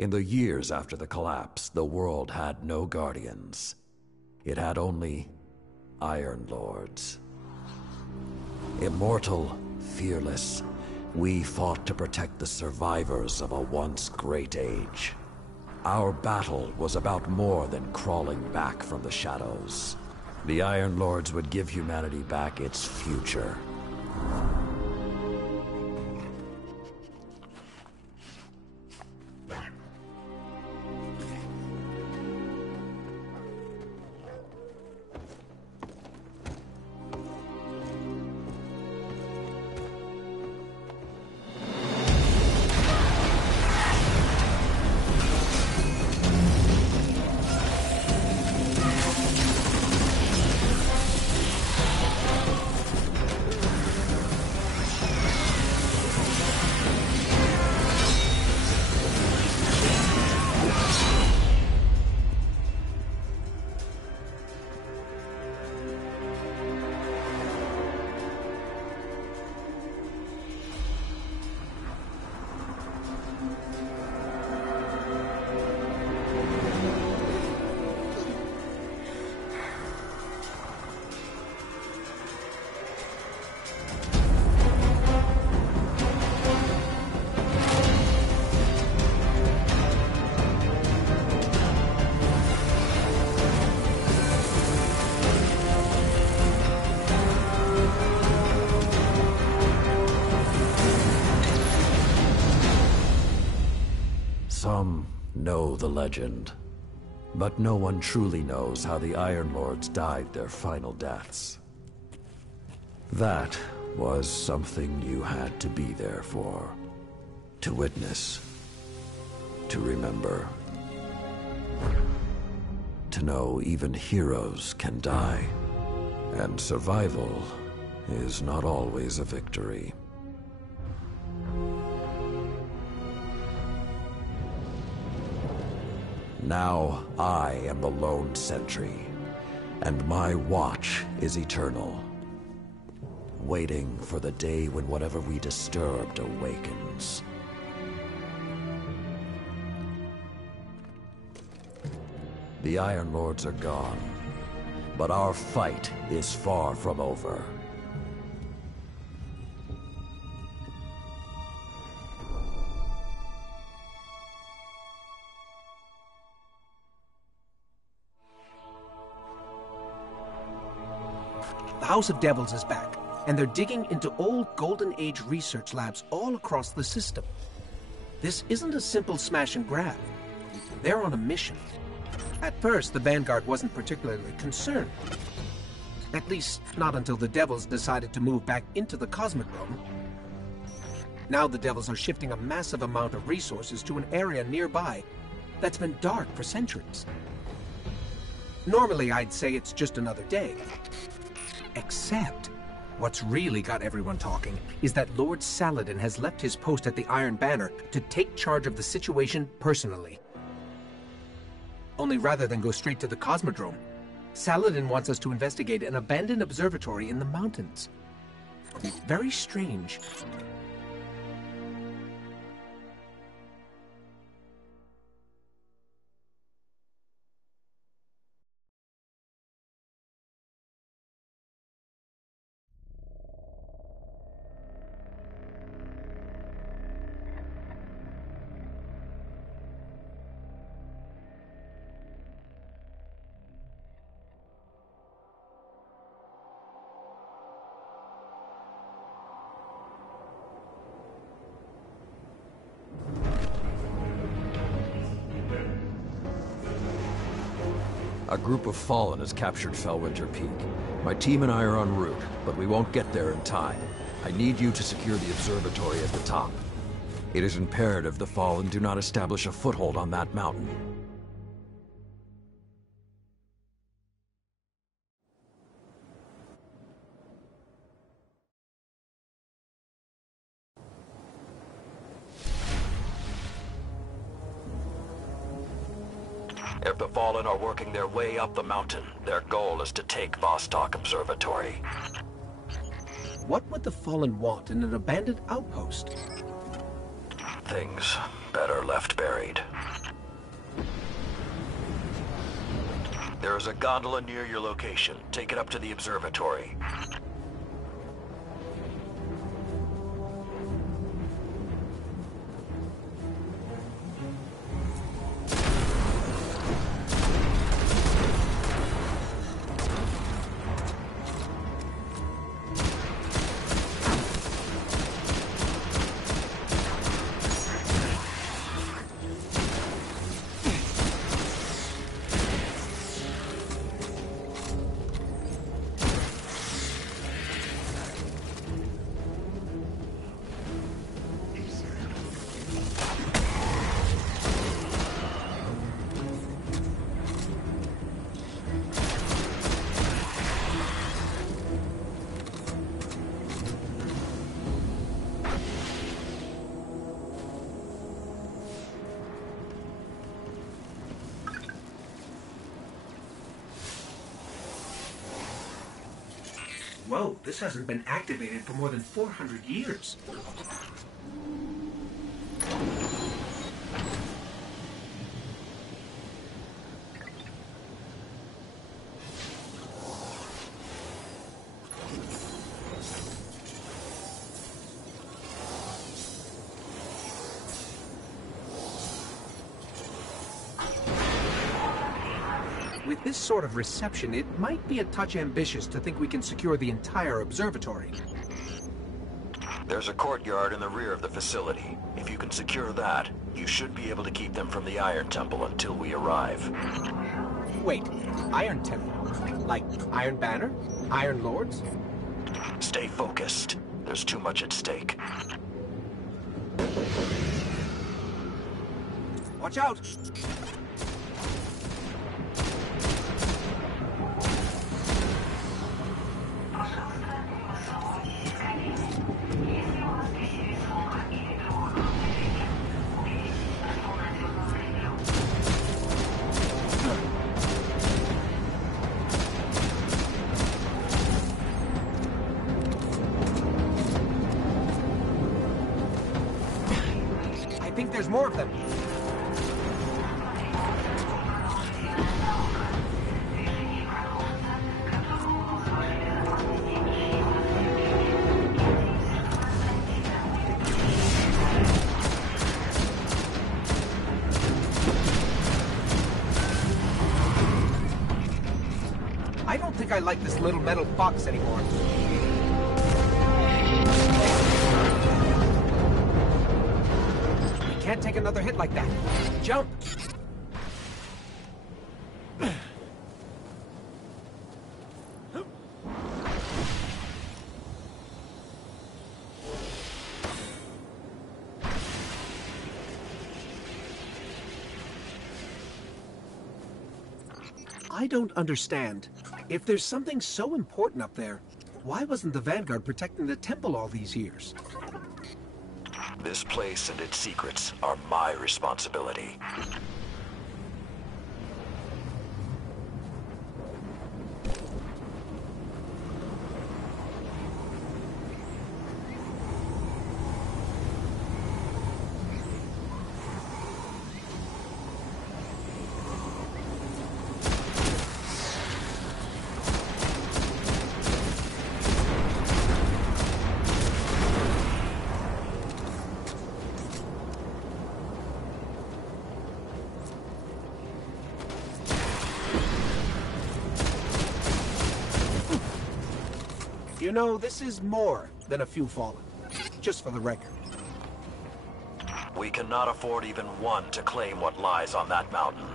In the years after the collapse, the world had no guardians. It had only Iron Lords. Immortal, fearless, we fought to protect the survivors of a once great age. Our battle was about more than crawling back from the shadows. The Iron Lords would give humanity back its future. Some know the legend, but no one truly knows how the Iron Lords died their final deaths. That was something you had to be there for, to witness, to remember, to know even heroes can die, and survival is not always a victory. Now I am the lone sentry, and my watch is eternal, waiting for the day when whatever we disturbed awakens. The Iron Lords are gone, but our fight is far from over. The House of Devils is back, and they're digging into old Golden Age research labs all across the system. This isn't a simple smash and grab. They're on a mission. At first, the Vanguard wasn't particularly concerned. At least, not until the Devils decided to move back into the Cosmodrome. Now the Devils are shifting a massive amount of resources to an area nearby that's been dark for centuries. Normally, I'd say it's just another day. Except, what's really got everyone talking is that Lord Saladin has left his post at the Iron Banner to take charge of the situation personally. Only rather than go straight to the Cosmodrome, Saladin wants us to investigate an abandoned observatory in the mountains. Very strange. A group of Fallen has captured Fellwinter Peak. My team and I are en route, but we won't get there in time. I need you to secure the observatory at the top. It is imperative the Fallen do not establish a foothold on that mountain. If the Fallen are working their way up the mountain, their goal is to take Vostok Observatory. What would the Fallen want in an abandoned outpost? Things Better left buried. There is a gondola near your location. Take it up to the observatory. Whoa, this hasn't been activated for more than 400 years. With this sort of reception, it might be a touch ambitious to think we can secure the entire observatory. There's a courtyard in the rear of the facility. If you can secure that, you should be able to keep them from the Iron Temple until we arrive. Wait, Iron Temple? Like Iron Banner? Iron Lords? Stay focused. There's too much at stake. Watch out! I think there's more of them. I don't think I like this little metal box anymore. Can't take another hit like that. Jump! I don't understand. If there's something so important up there, why wasn't the Vanguard protecting the temple all these years? This place and its secrets are my responsibility. You know, this is more than a few fallen. Just for the record. We cannot afford even one to claim what lies on that mountain.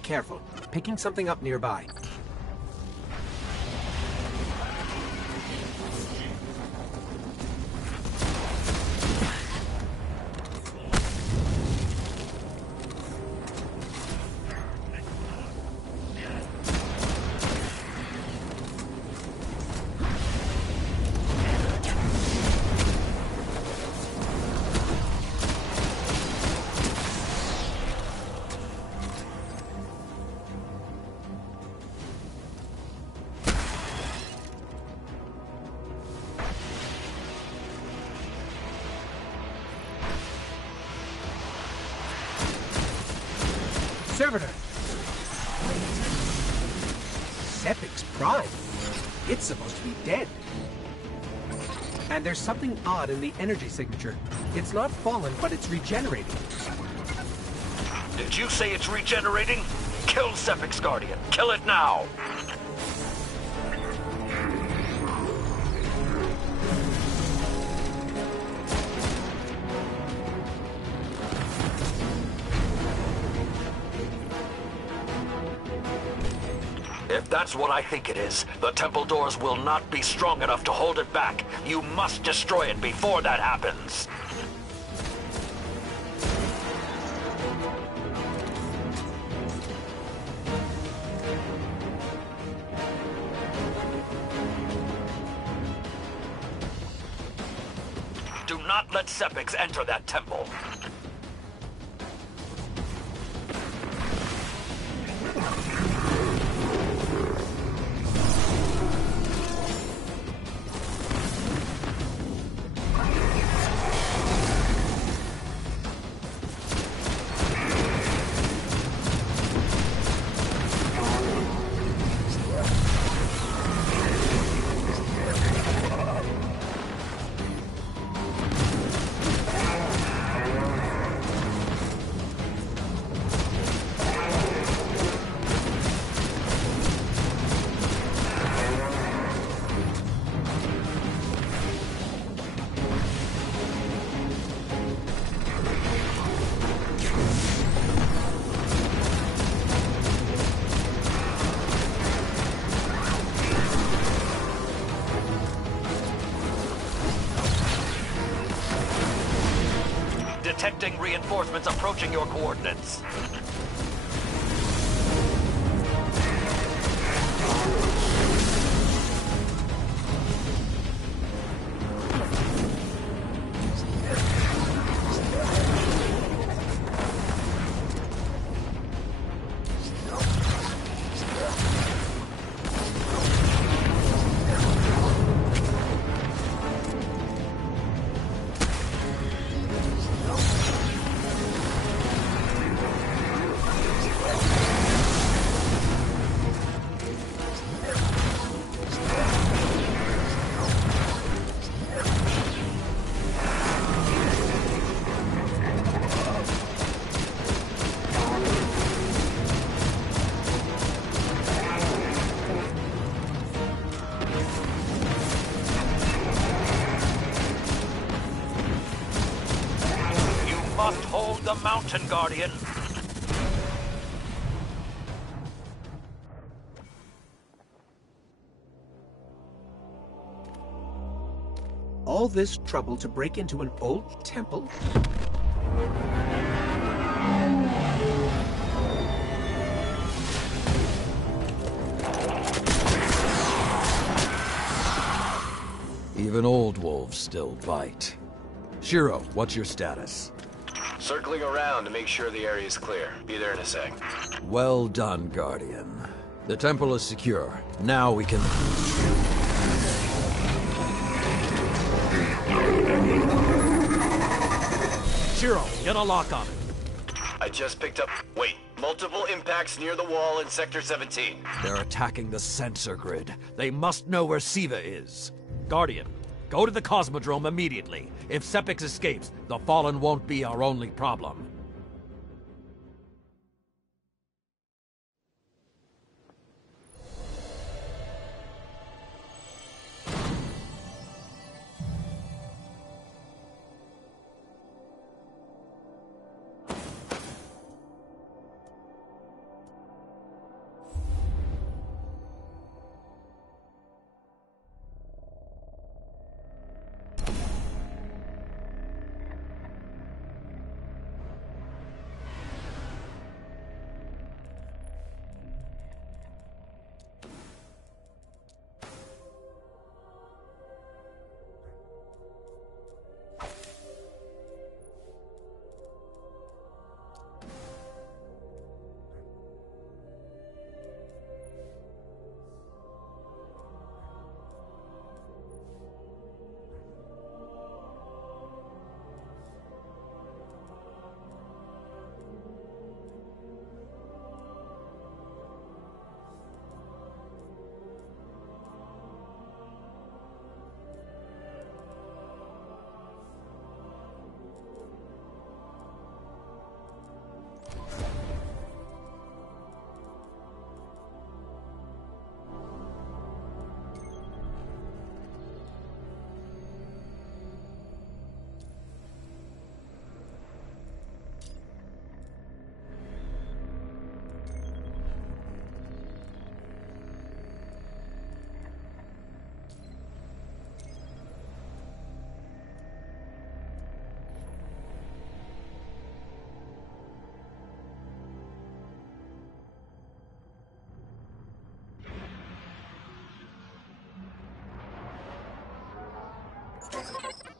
Be careful. Picking something up nearby. Servitor! Sepic's prime. It's supposed to be dead. And there's something odd in the energy signature. It's not fallen, but it's regenerating. Did you say it's regenerating? Kill Sepic's Guardian. Kill it now! If that's what I think it is, the temple doors will not be strong enough to hold it back. You must destroy it before that happens. Do not let Sepix enter that temple. Detecting reinforcements approaching your coordinates. Hold the mountain, Guardian. All this trouble to break into an old temple? Even old wolves still bite. Shiro, what's your status? Circling around to make sure the area is clear. Be there in a sec. Well done, Guardian. The temple is secure. Now we can... Shiro, get a lock on it. I just picked up... Wait. Multiple impacts near the wall in Sector 17. They're attacking the sensor grid. They must know where Siva is. Guardian, go to the Cosmodrome immediately. If Sepix escapes, the Fallen won't be our only problem.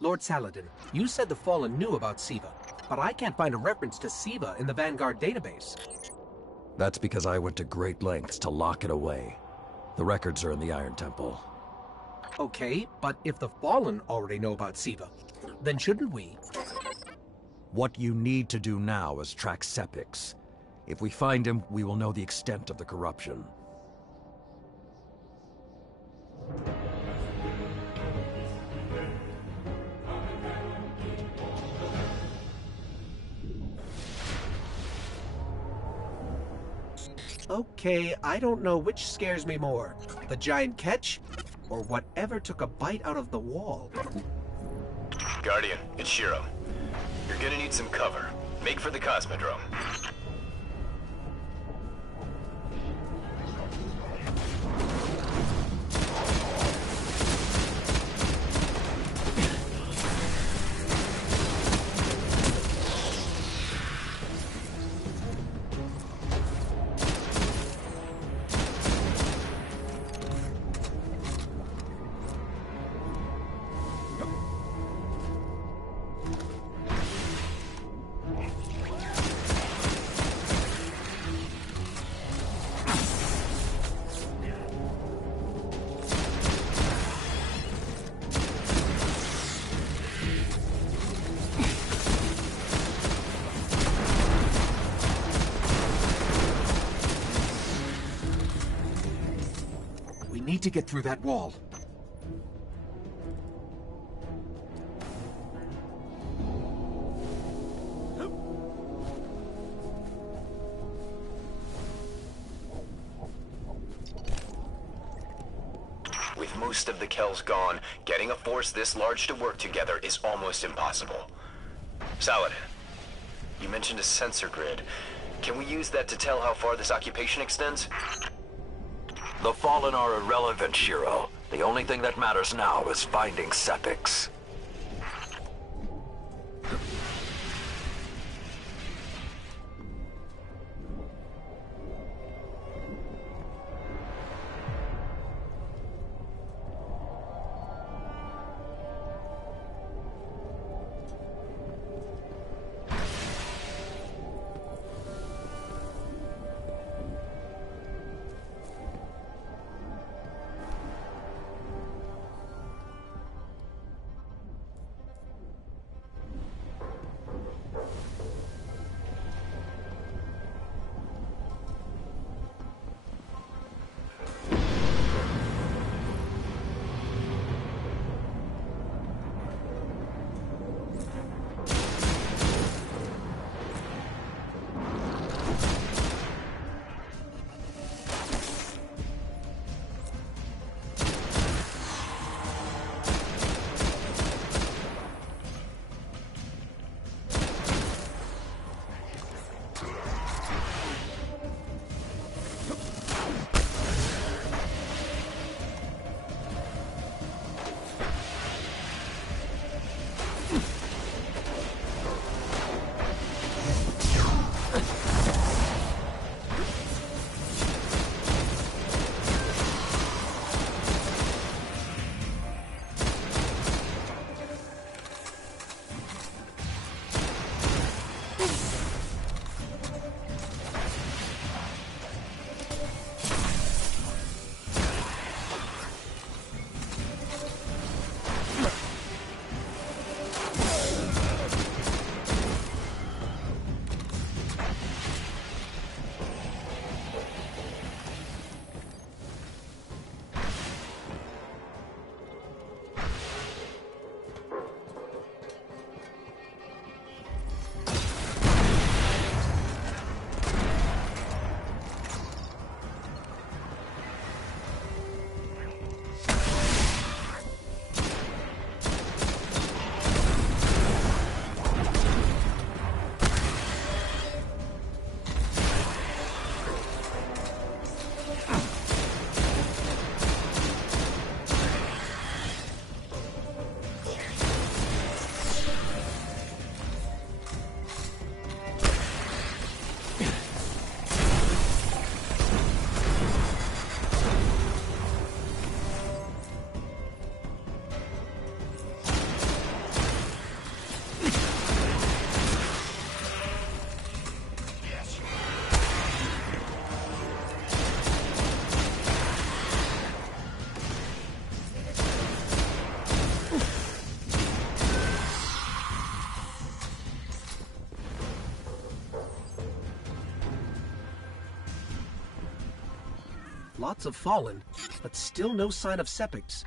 Lord Saladin, you said the Fallen knew about Siva, but I can't find a reference to Siva in the Vanguard database. That's because I went to great lengths to lock it away. The records are in the Iron Temple. Okay, but if the Fallen already know about Siva, then shouldn't we? What you need to do now is track Sept. If we find him, we will know the extent of the corruption. Okay, I don't know which scares me more, the giant catch, or whatever took a bite out of the wall. Guardian, it's Shiro. You're gonna need some cover. Make for the Cosmodrome. We need to get through that wall. With most of the Kells gone, getting a force this large to work together is almost impossible. Saladin, you mentioned a sensor grid. Can we use that to tell how far this occupation extends? The Fallen are irrelevant, Shiro. The only thing that matters now is finding Sept. Lots of Fallen, but still no sign of Septs.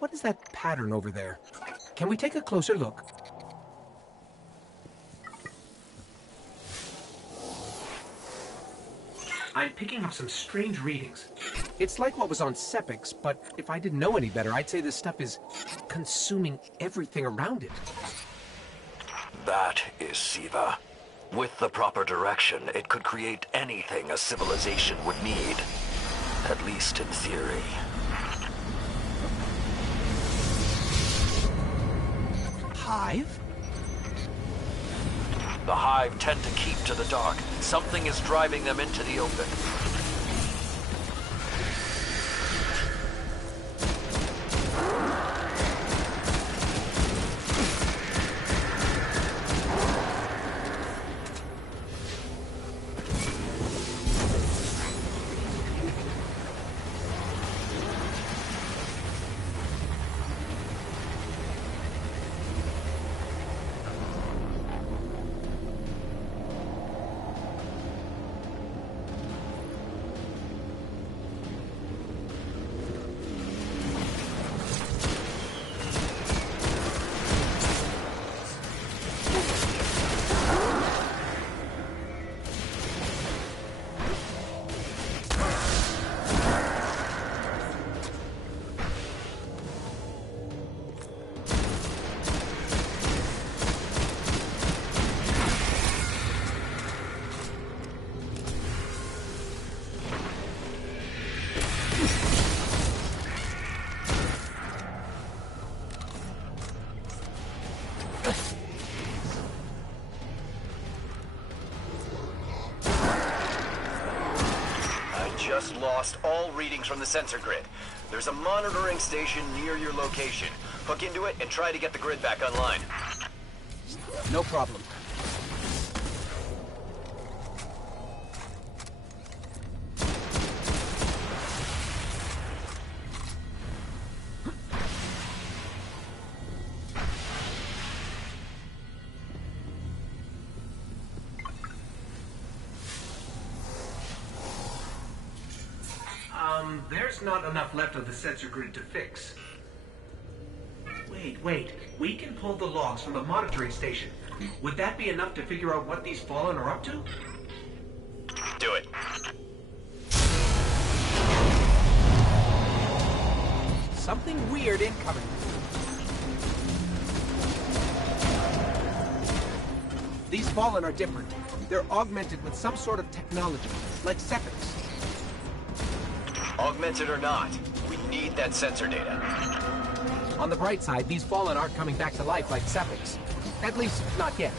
What is that pattern over there? Can we take a closer look? I'm picking up some strange readings. It's like what was on Sepix, but if I didn't know any better, I'd say this stuff is consuming everything around it. That is Siva. With the proper direction, it could create anything a civilization would need. At least in theory. Hive? The Hive tend to keep to the dark. Something is driving them into the open. Just lost all readings from the sensor grid. There's a monitoring station near your location. Hook into it and try to get the grid back online. No problem. There's not enough left of the sensor grid to fix. Wait. We can pull the logs from the monitoring station. Would that be enough to figure out what these Fallen are up to? Do it. Something weird incoming. These Fallen are different. They're augmented with some sort of technology, like Sepix. Augmented or not, we need that sensor data. On the bright side, these Fallen aren't coming back to life like Sepix. At least, not yet.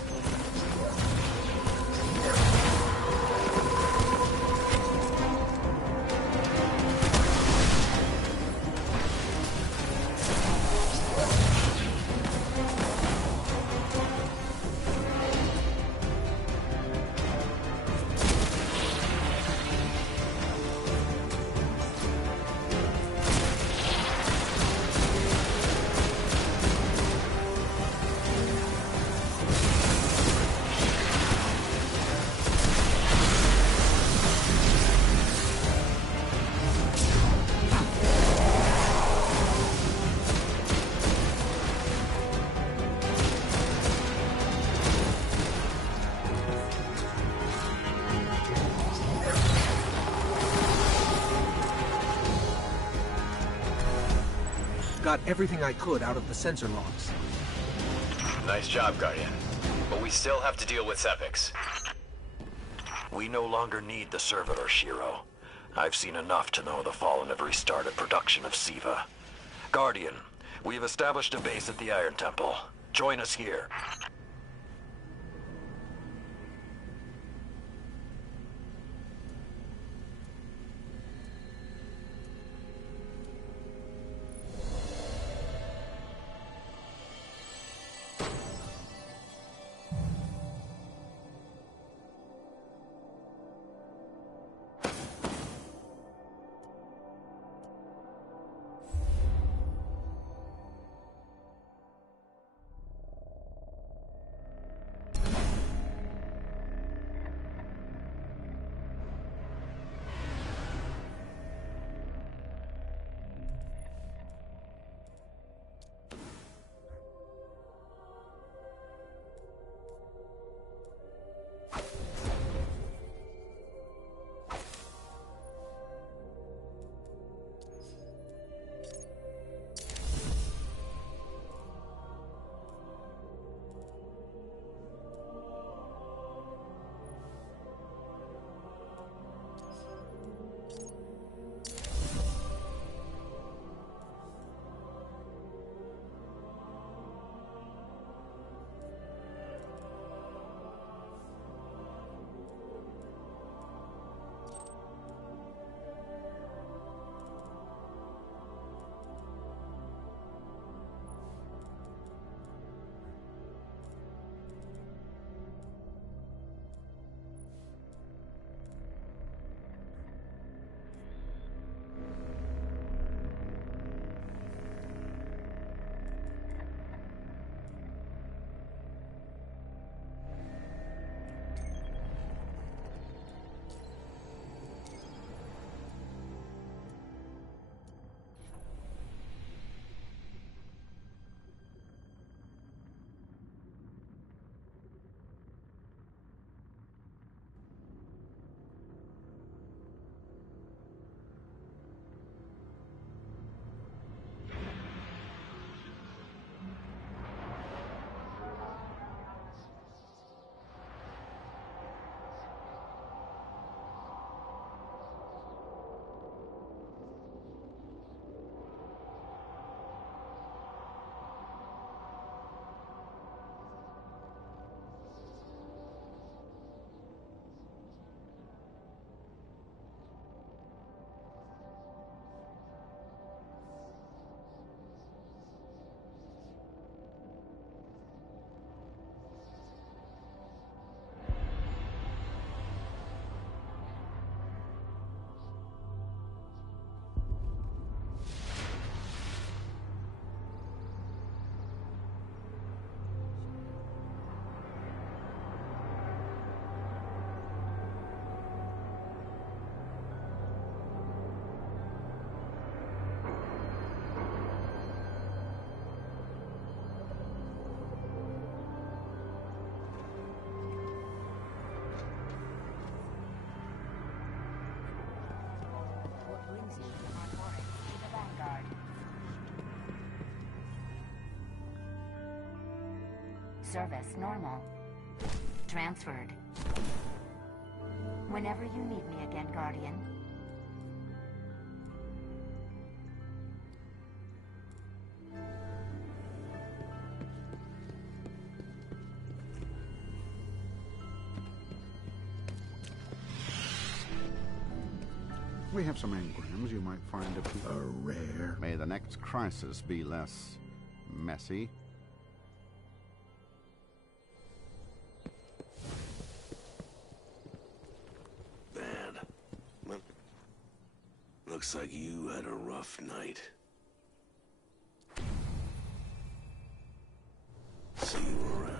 Got everything I could out of the sensor logs. Nice job, Guardian. But we still have to deal with Sepix. We no longer need the servitor, Shiro. I've seen enough to know the Fallen have restarted production of Siva. Guardian, we've established a base at the Iron Temple. Join us here. Service normal. Transferred. Whenever you need me again, Guardian. We have some engrams you might find a rare. May the next crisis be less messy. Bad. Well, looks like you had a rough night. See you around.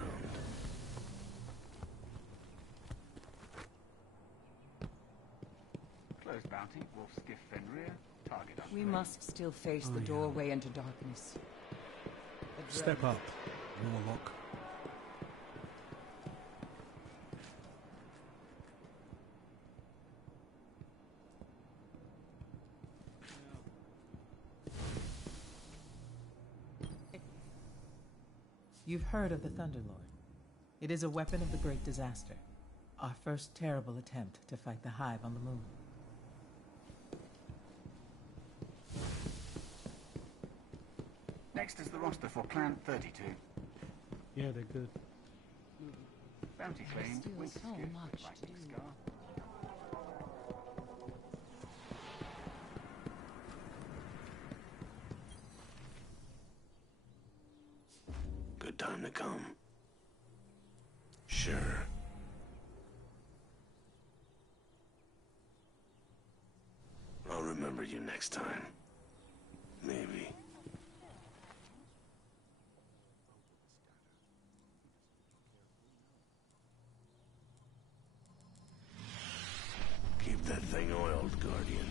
Close bounty, wolf skiff Fenrir, target us. We must still face the doorway into darkness. Step up, Warlock. You've heard of the Thunderlord. It is a weapon of the Great Disaster. Our first terrible attempt to fight the Hive on the moon. Next is the roster for Clan 32. Yeah, they're good. Bounty claimed, Still winter so skiff, much to Viking do. Scar. Good time to come. Sure. I'll remember you next time. Maybe. Keep that thing oiled, Guardian.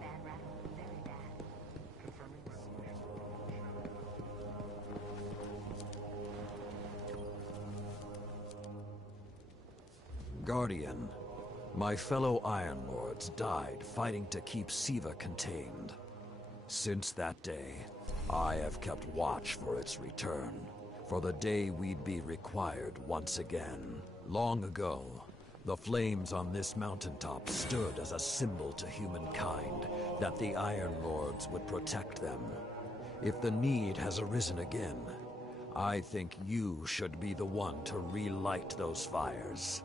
Bad rattle, very bad. Confirming resolution. Guardian, my fellow Iron Lords died fighting to keep Siva contained. Since that day, I have kept watch for its return, for the day we'd be required once again. Long ago, The flames on this mountaintop stood as a symbol to humankind that the Iron Lords would protect them. If the need has arisen again, I think you should be the one to relight those fires.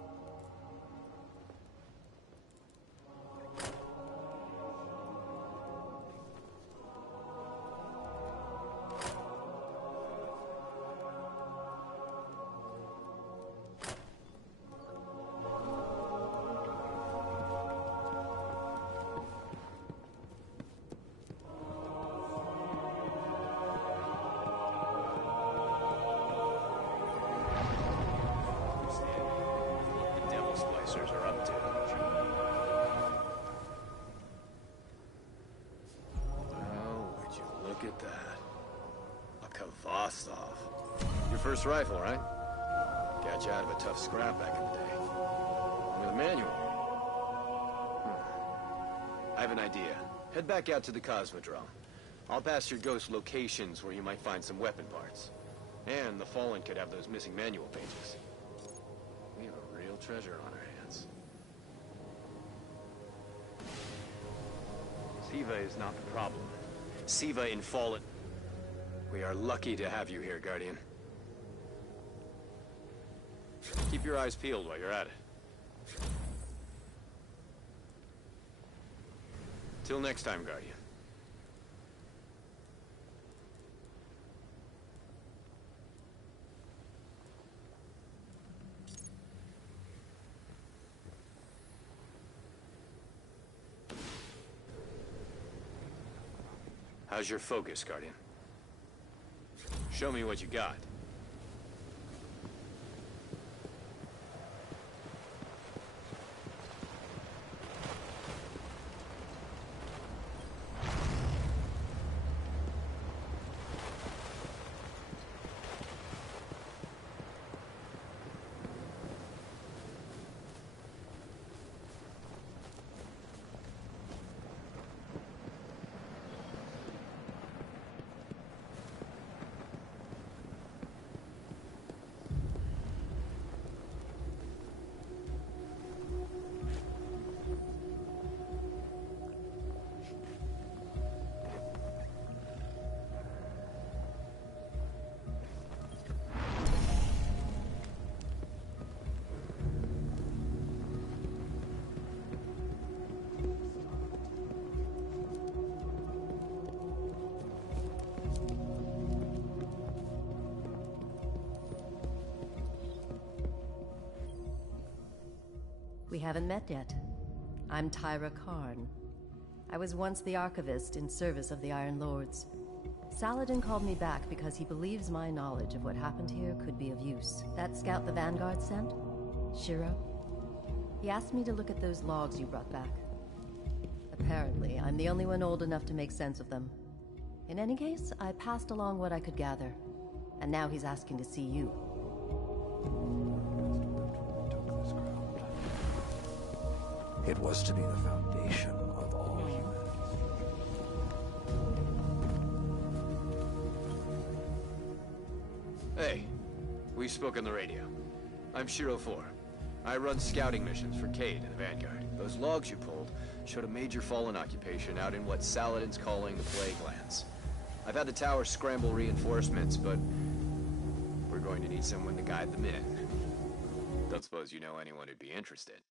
First rifle, right? Got you out of a tough scrap back in the day. With a manual. I have an idea. Head back out to the Cosmodrome. I'll pass your ghost locations where you might find some weapon parts. And the Fallen could have those missing manual pages. We have a real treasure on our hands. Siva is not the problem. Siva in Fallen. We are lucky to have you here, Guardian. Keep your eyes peeled while you're at it. Till next time, Guardian. How's your focus, Guardian? Show me what you got. We haven't met yet. I'm Tyra Karn. I was once the archivist in service of the Iron Lords. Saladin called me back because he believes my knowledge of what happened here could be of use. That scout the Vanguard sent? Shiro? He asked me to look at those logs you brought back. Apparently, I'm the only one old enough to make sense of them. In any case, I passed along what I could gather. And now he's asking to see you. It was to be the foundation of all humanity. Hey, we spoke on the radio. I'm Shiro 4. I run scouting missions for Cade and the Vanguard. Those logs you pulled showed a major Fallen occupation out in what Saladin's calling the Plague Lands. I've had the tower scramble reinforcements, but we're going to need someone to guide them in. Don't suppose you know anyone who'd be interested.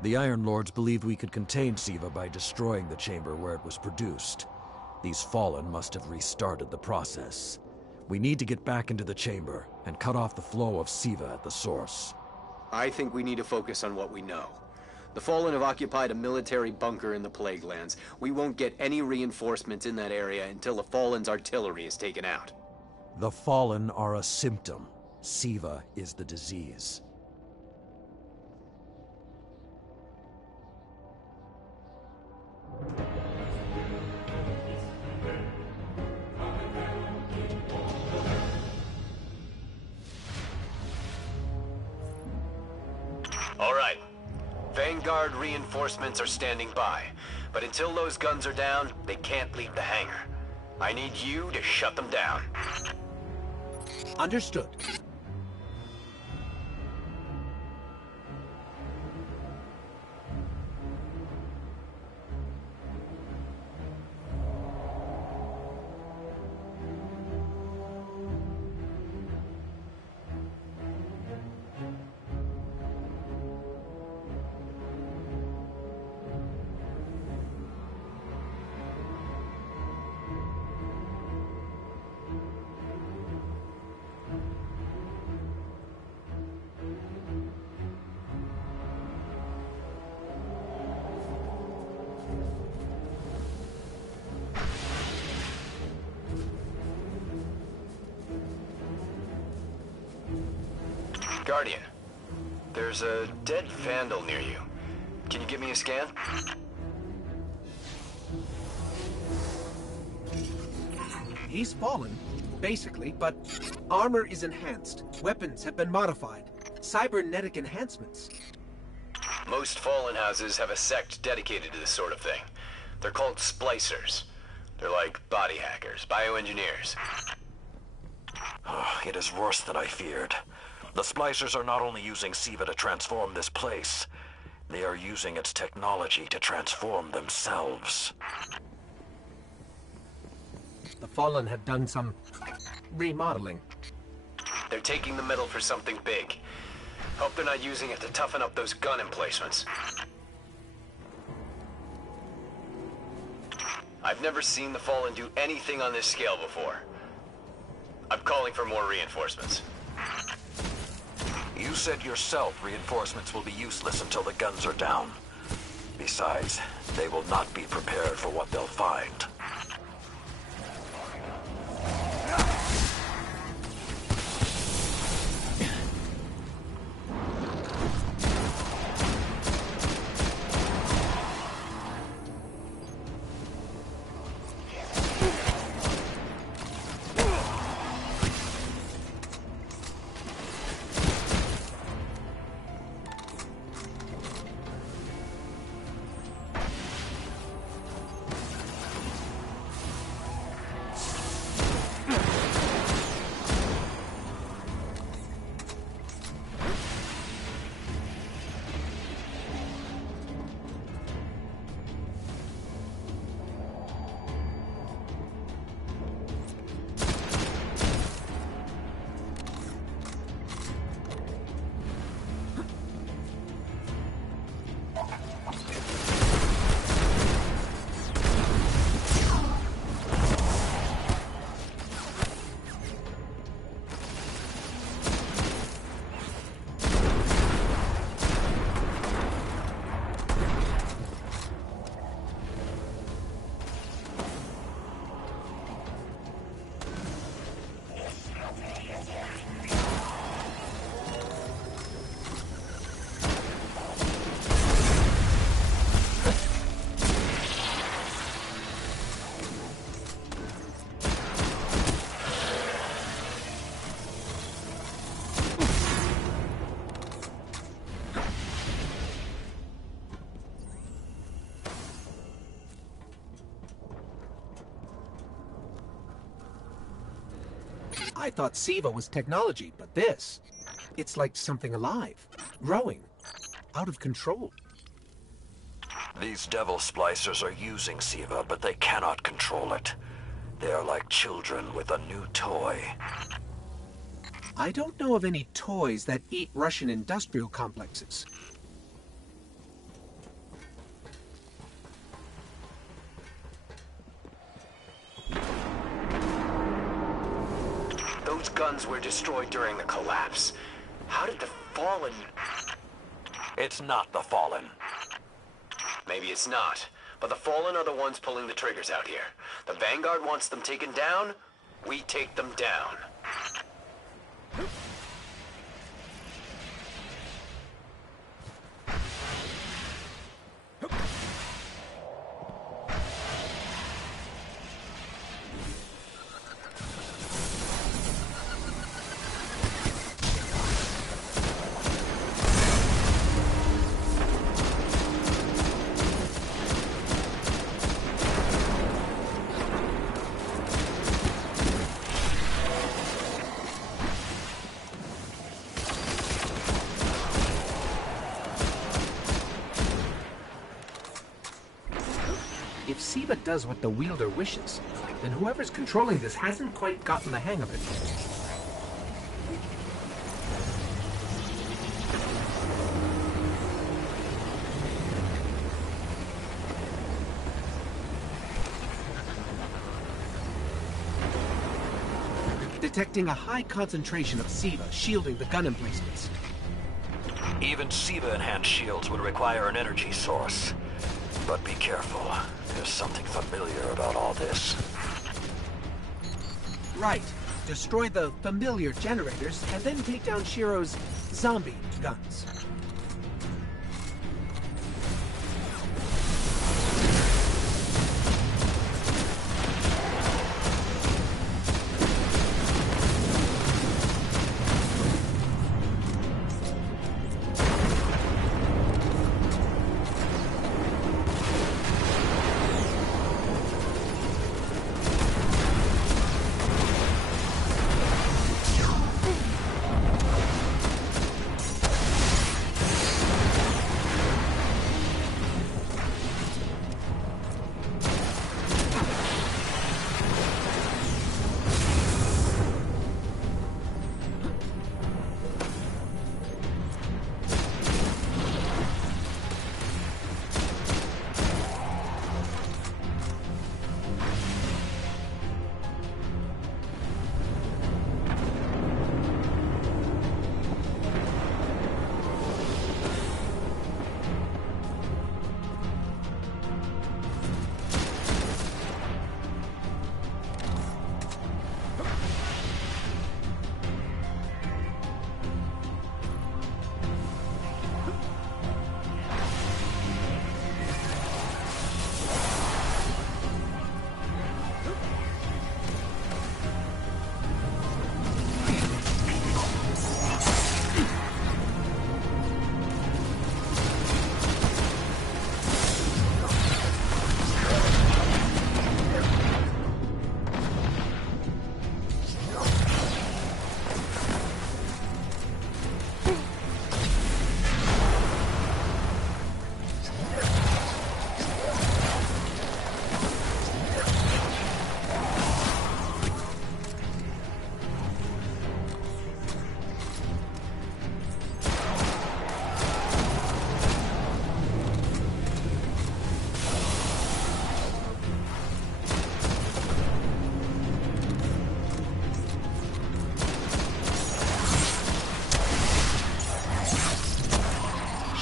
The Iron Lords believed we could contain Siva by destroying the chamber where it was produced. These Fallen must have restarted the process. We need to get back into the chamber and cut off the flow of Siva at the source. I think we need to focus on what we know. The Fallen have occupied a military bunker in the Plague Lands. We won't get any reinforcements in that area until the Fallen's artillery is taken out. The Fallen are a symptom. Siva is the disease. All right. Vanguard reinforcements are standing by. But until those guns are down, they can't leave the hangar. I need you to shut them down. Understood. Guardian, there's a dead Vandal near you. Can you give me a scan? He's fallen, basically, but armor is enhanced. Weapons have been modified. Cybernetic enhancements. Most Fallen houses have a sect dedicated to this sort of thing. They're called splicers. They're like body hackers, bioengineers. It is worse than I feared. The Splicers are not only using Siva to transform this place, they are using its technology to transform themselves. The Fallen have done some remodeling. They're taking the metal for something big. Hope they're not using it to toughen up those gun emplacements. I've never seen the Fallen do anything on this scale before. I'm calling for more reinforcements. You said yourself reinforcements will be useless until the guns are down. Besides, they will not be prepared for what they'll find. I thought Siva was technology, but this... It's like something alive, growing, out of control. These devil splicers are using Siva, but they cannot control it. They are like children with a new toy. I don't know of any toys that eat Russian industrial complexes. guns were destroyed during the collapse. How did the Fallen... It's not the Fallen. Maybe it's not, but the Fallen are the ones pulling the triggers out here. The Vanguard wants them taken down, we take them down. If Sept does what the wielder wishes, then whoever's controlling this hasn't quite gotten the hang of it. Detecting a high concentration of Siva shielding the gun emplacements. Even Siva-enhanced shields would require an energy source. But be careful. There's something familiar about all this. Right. Destroy the familiar generators, and then take down Shiro's zombie guns.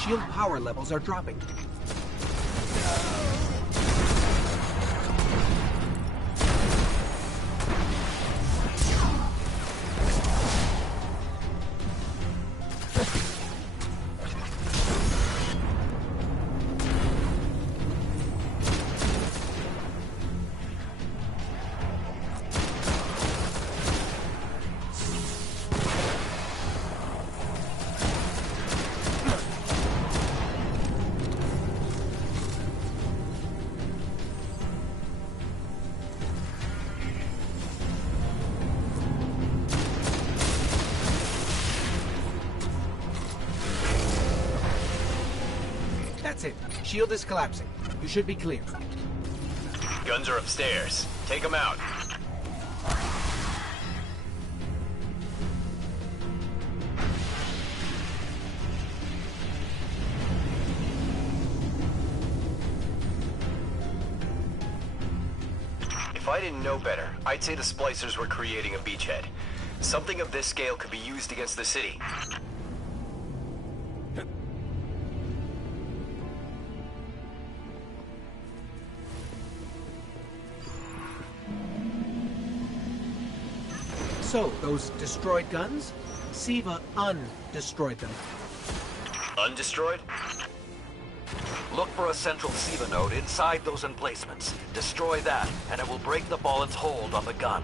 Shield power levels are dropping. That's it. Shield is collapsing. You should be clear. Guns are upstairs. Take them out. If I didn't know better, I'd say the splicers were creating a beachhead. Something of this scale could be used against the city. So, those destroyed guns? Siva undestroyed them. Undestroyed? Look for a central Siva node inside those emplacements. Destroy that, and it will break the Fallen's hold on the gun.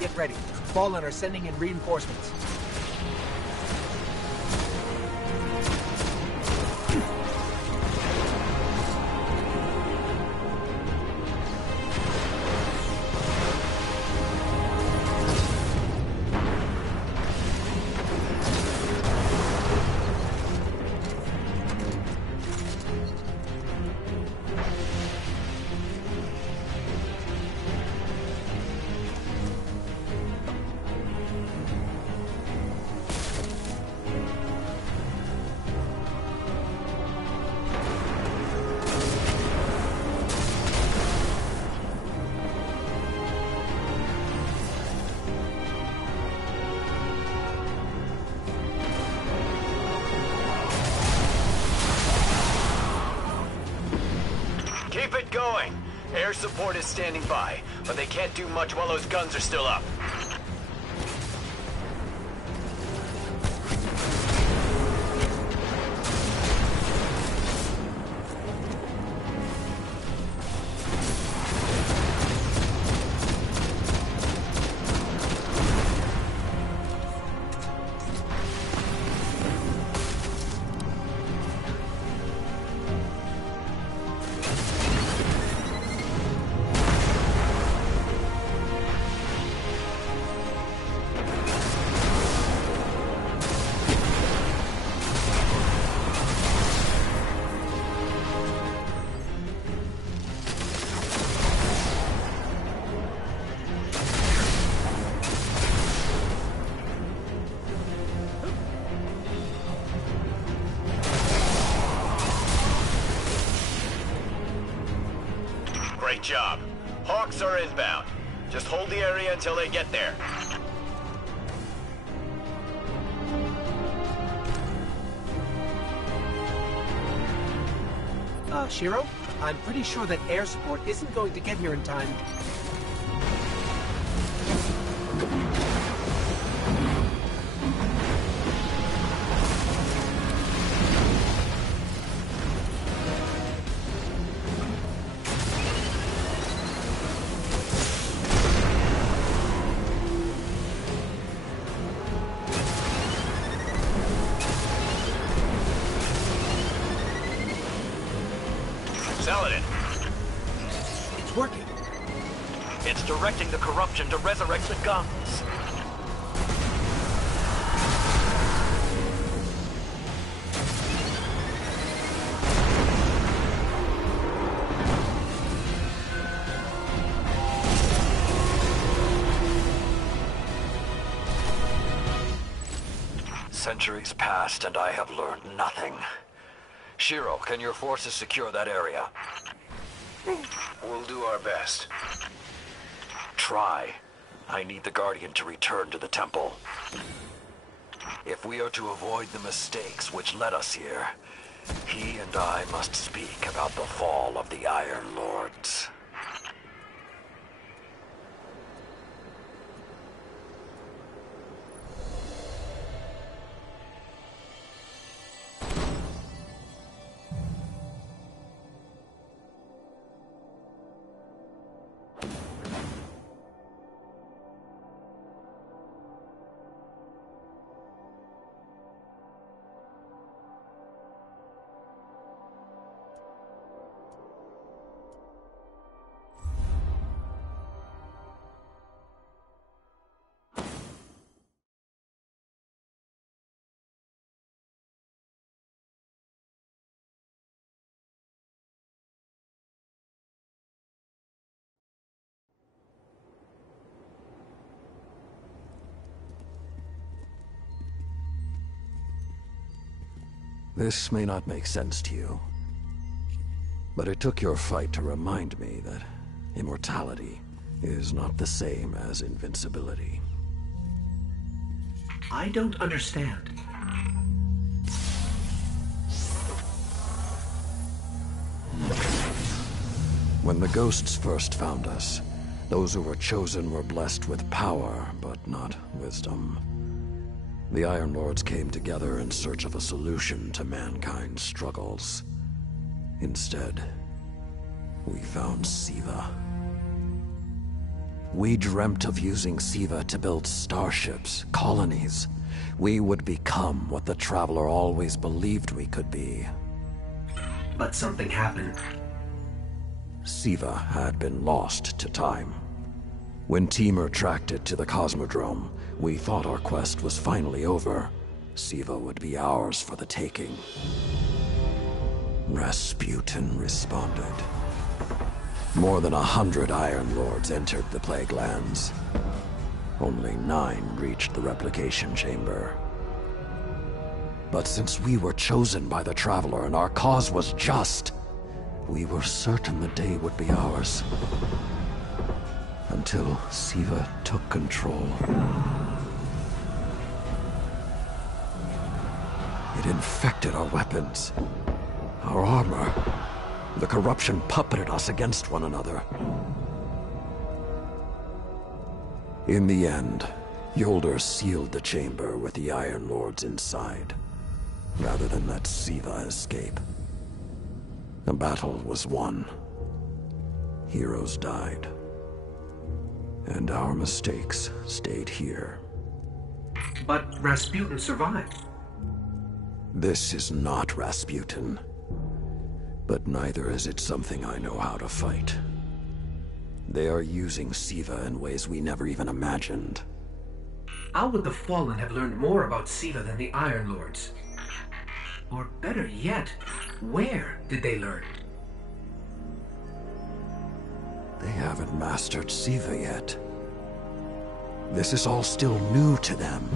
Get ready. Fallen are sending in reinforcements. Keep it going. Air support is standing by, but they can't do much while those guns are still up. Great job. Hawks are inbound. Just hold the area until they get there. Shiro? I'm pretty sure that air support isn't going to get here in time. Saladin. It's working. It's directing the corruption to resurrect the guns. Centuries passed and I have learned nothing. Shiro, can your forces secure that area? We'll do our best. Try. I need the Guardian to return to the temple. If we are to avoid the mistakes which led us here, he and I must speak about the fall of the Iron Lords. This may not make sense to you, but it took your fight to remind me that immortality is not the same as invincibility. I don't understand. When the ghosts first found us, those who were chosen were blessed with power, but not wisdom. The Iron Lords came together in search of a solution to mankind's struggles. Instead, we found Siva. We dreamt of using Siva to build starships, colonies. We would become what the Traveler always believed we could be. But something happened. Siva had been lost to time. When Temur tracked it to the Cosmodrome, we thought our quest was finally over. Siva would be ours for the taking. Rasputin responded. More than 100 Iron Lords entered the Plague Lands. Only 9 reached the replication chamber. But since we were chosen by the Traveler and our cause was just, we were certain the day would be ours. Until Siva took control. It infected our weapons, our armor. The corruption puppeted us against one another. In the end, Yolder sealed the chamber with the Iron Lords inside, rather than let Siva escape. The battle was won. Heroes died. And our mistakes stayed here. But Rasputin survived. This is not Rasputin. But neither is it something I know how to fight. They are using Siva in ways we never even imagined. How would the Fallen have learned more about Siva than the Iron Lords? Or better yet, where did they learn? They haven't mastered Siva yet. This is all still new to them.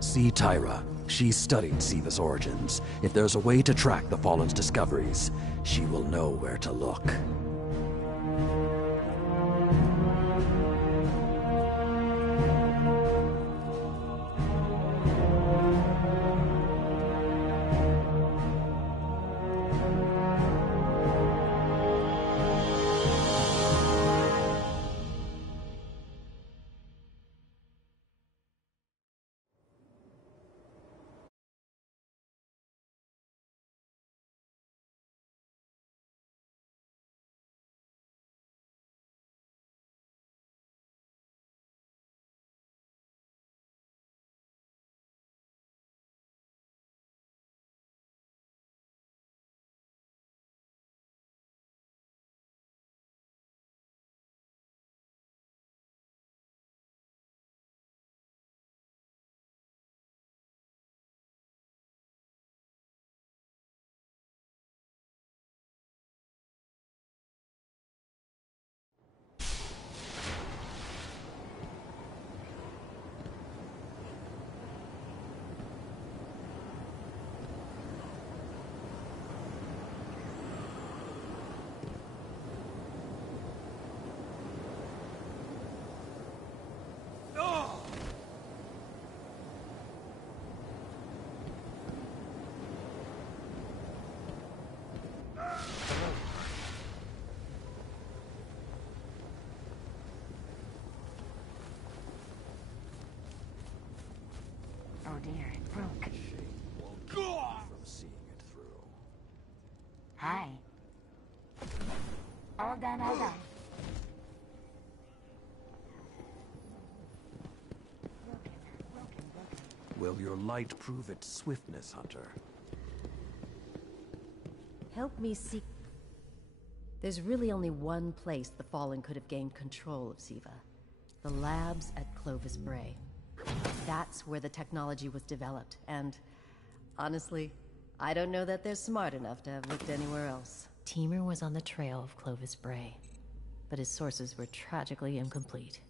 See Tyra. She studied Siva's origins. If there's a way to track the Fallen's discoveries, she will know where to look. Oh dear, it broke. From seeing it through. Hi. All done, all done. Will your light prove its swiftness, Hunter? Help me see. There's really only one place the Fallen could have gained control of Siva. The labs at Clovis Bray. That's where the technology was developed, and honestly, I don't know that they're smart enough to have looked anywhere else. Temur was on the trail of Clovis Bray, but his sources were tragically incomplete.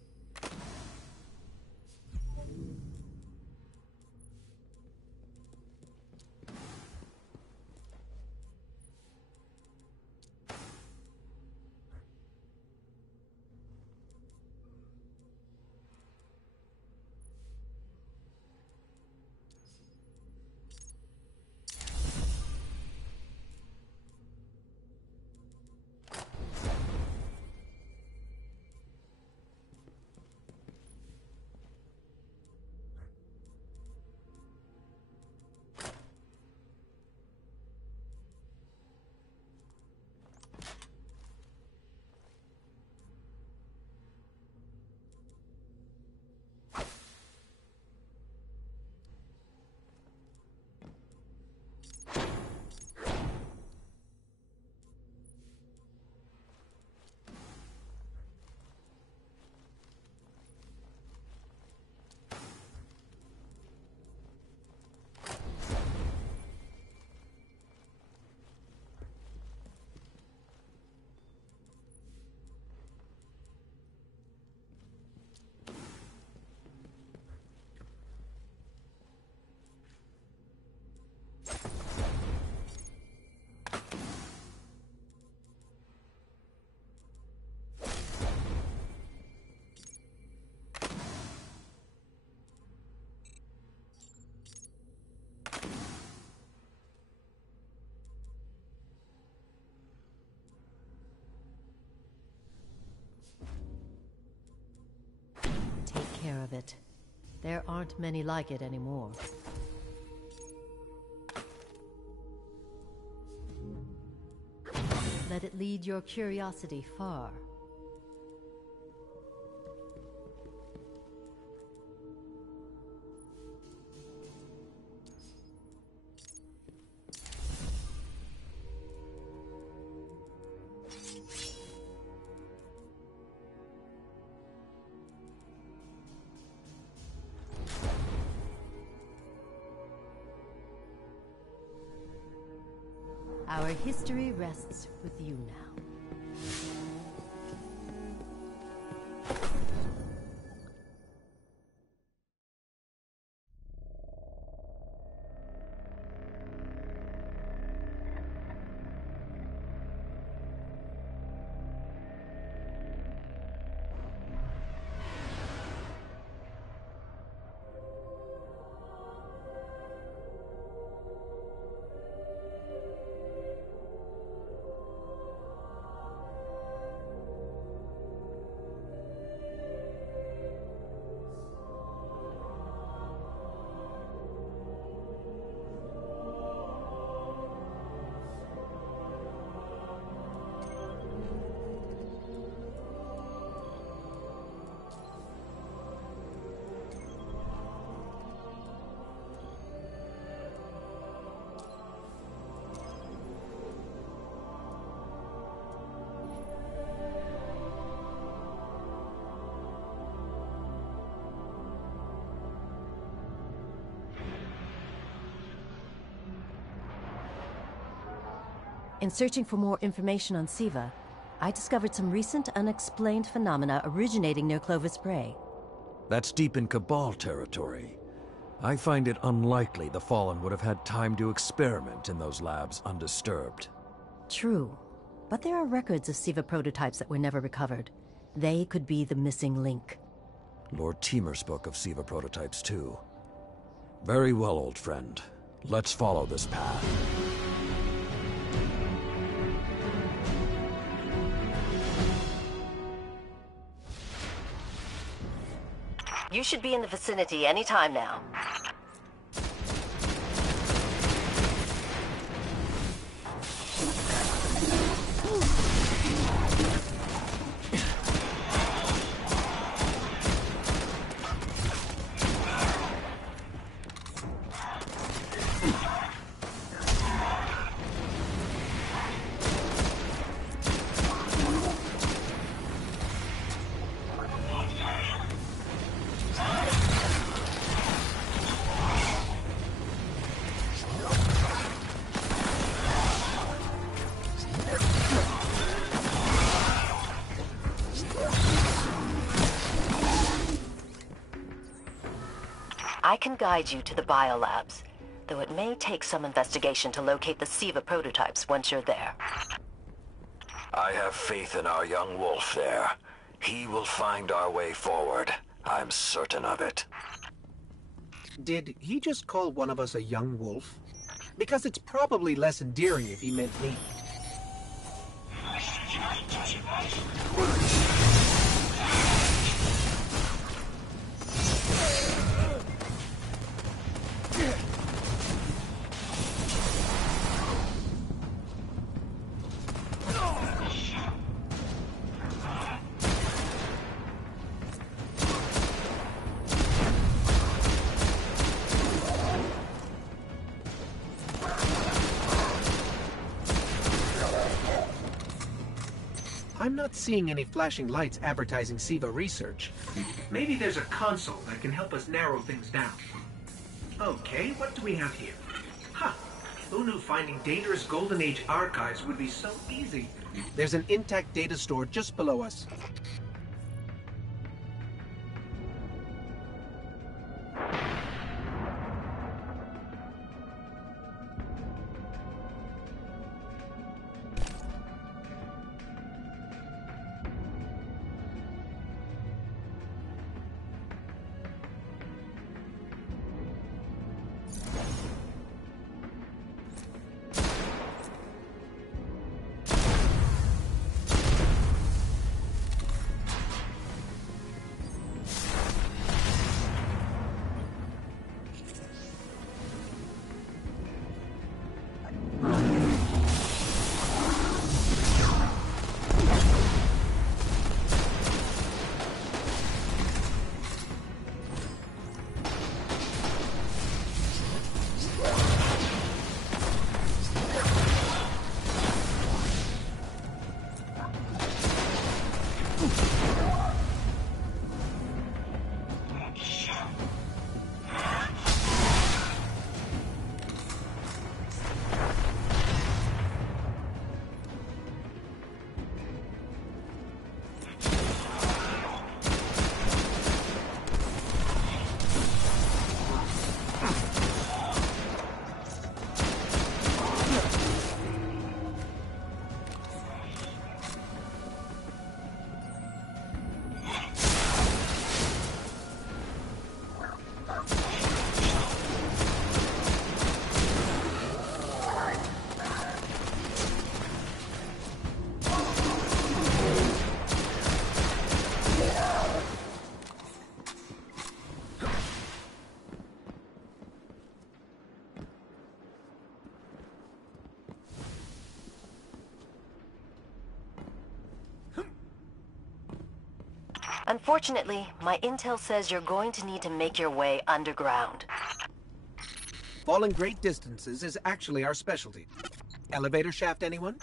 of it. There aren't many like it anymore. Let it lead your curiosity far. Our history rests with you now. In searching for more information on Siva, I discovered some recent unexplained phenomena originating near Clovis Bray. That's deep in Cabal territory. I find it unlikely the Fallen would have had time to experiment in those labs undisturbed. True, but there are records of Siva prototypes that were never recovered. They could be the missing link. Lord Teemer spoke of Siva prototypes too. Very well, old friend. Let's follow this path. You should be in the vicinity any time now. I can guide you to the biolabs, though it may take some investigation to locate the Siva prototypes once you're there. I have faith in our young wolf there. He will find our way forward. I'm certain of it. Did he just call one of us a young wolf? Because it's probably less endearing if he meant me. I'm not seeing any flashing lights advertising Siva research. Maybe there's a console that can help us narrow things down. Okay, what do we have here? Huh. Who knew finding dangerous Golden Age archives would be so easy? There's an intact data store just below us. Unfortunately, my intel says you're going to need to make your way underground. Falling great distances is actually our specialty. Elevator shaft, anyone?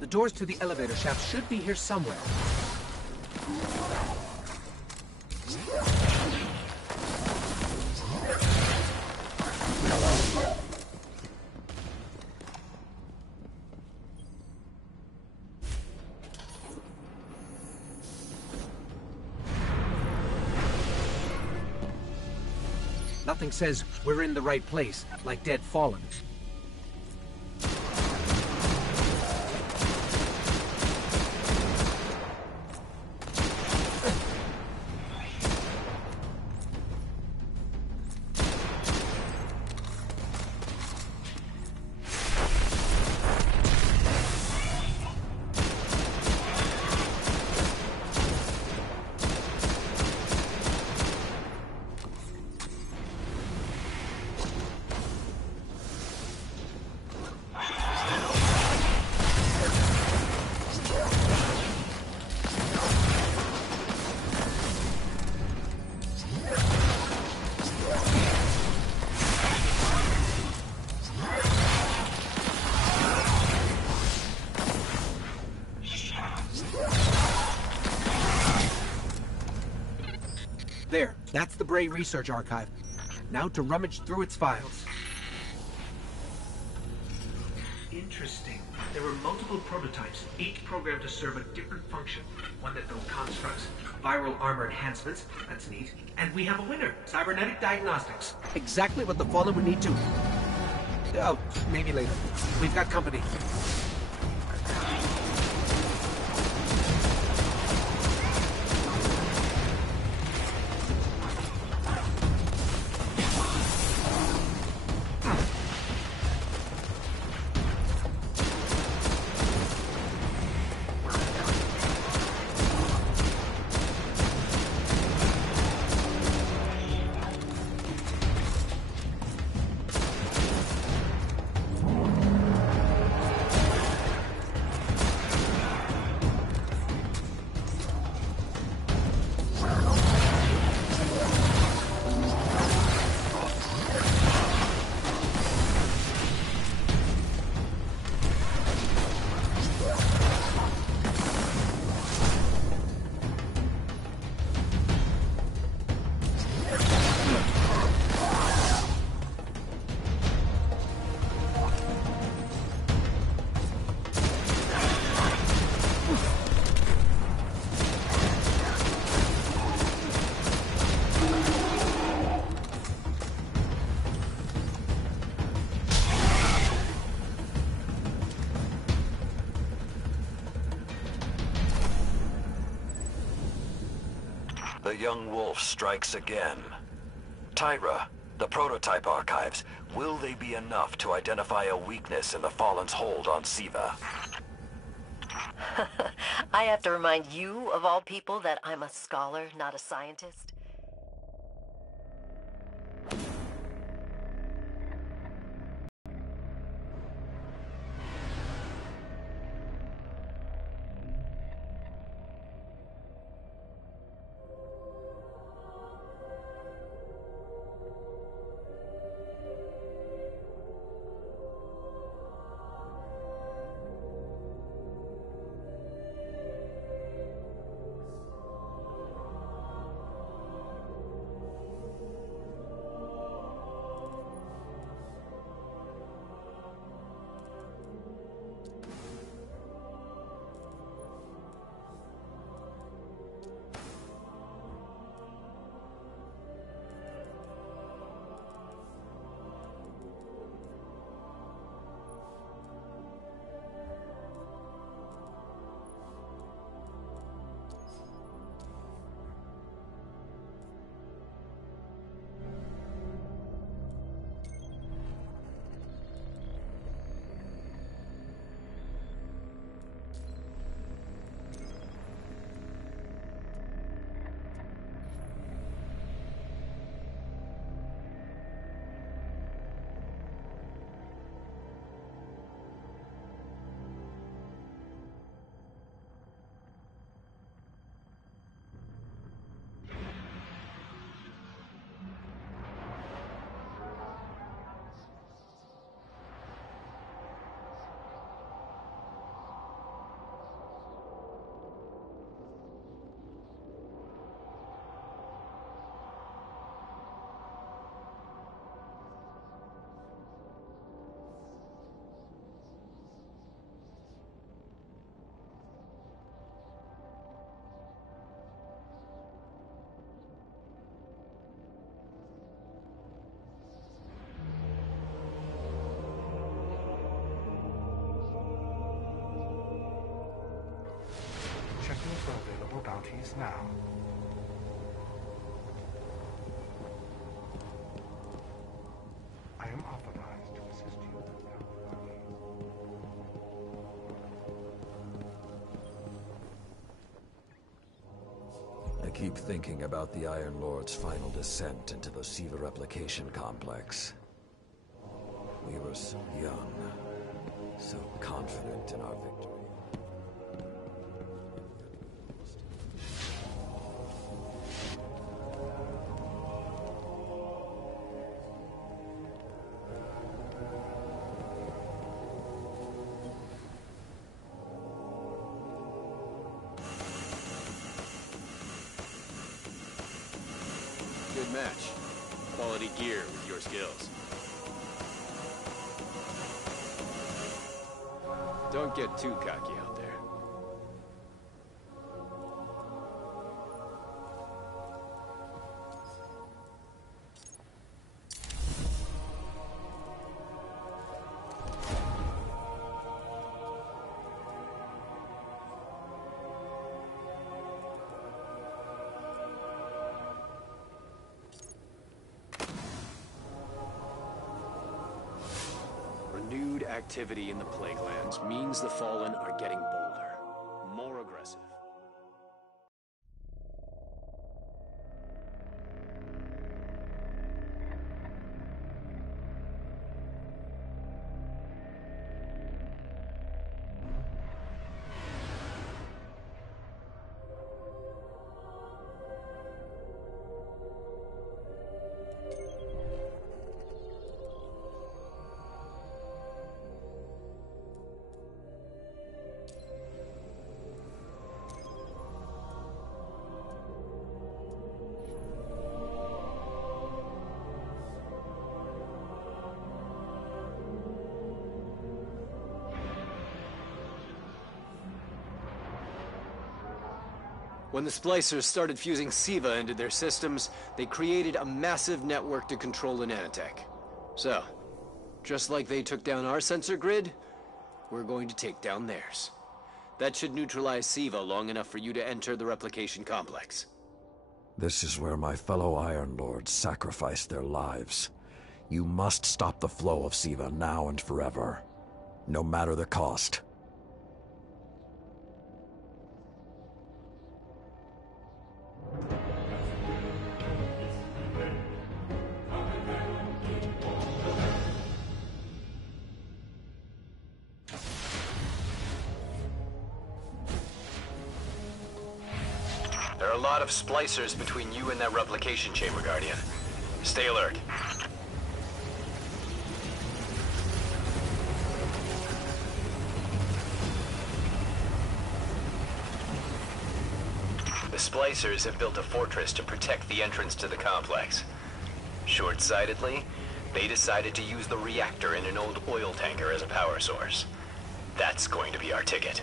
The doors to the elevator shaft should be here somewhere. Nothing says we're in the right place, like Dead Fallen. There, that's the Bray Research Archive. Now to rummage through its files. Interesting. There were multiple prototypes, each programmed to serve a different function. One that built constructs, viral armor enhancements, that's neat. And we have a winner, cybernetic diagnostics. Exactly what the Fallen would need to... Oh, maybe later. We've got company. The young wolf strikes again. Tyra, the prototype archives, will they be enough to identify a weakness in the Fallen's hold on Siva? I have to remind you, of all people, that I'm a scholar, not a scientist. Just now. I am authorized to assist you now. I keep thinking about the Iron Lord's final descent into the Siva replication complex. We were so young, so confident in our victory. Good match. Quality gear with your skills. Don't get too cocky out there. Renewed activity in the Plaguelands means the Fallen are getting bolder, more aggressive. When the Splicers started fusing Siva into their systems, they created a massive network to control the nanotech. So, just like they took down our sensor grid, we're going to take down theirs. That should neutralize Siva long enough for you to enter the replication complex. This is where my fellow Iron Lords sacrificed their lives. You must stop the flow of Siva now and forever, no matter the cost. There are a lot of splicers between you and that replication chamber, Guardian. Stay alert. The splicers have built a fortress to protect the entrance to the complex. Short-sightedly, they decided to use the reactor in an old oil tanker as a power source. That's going to be our ticket.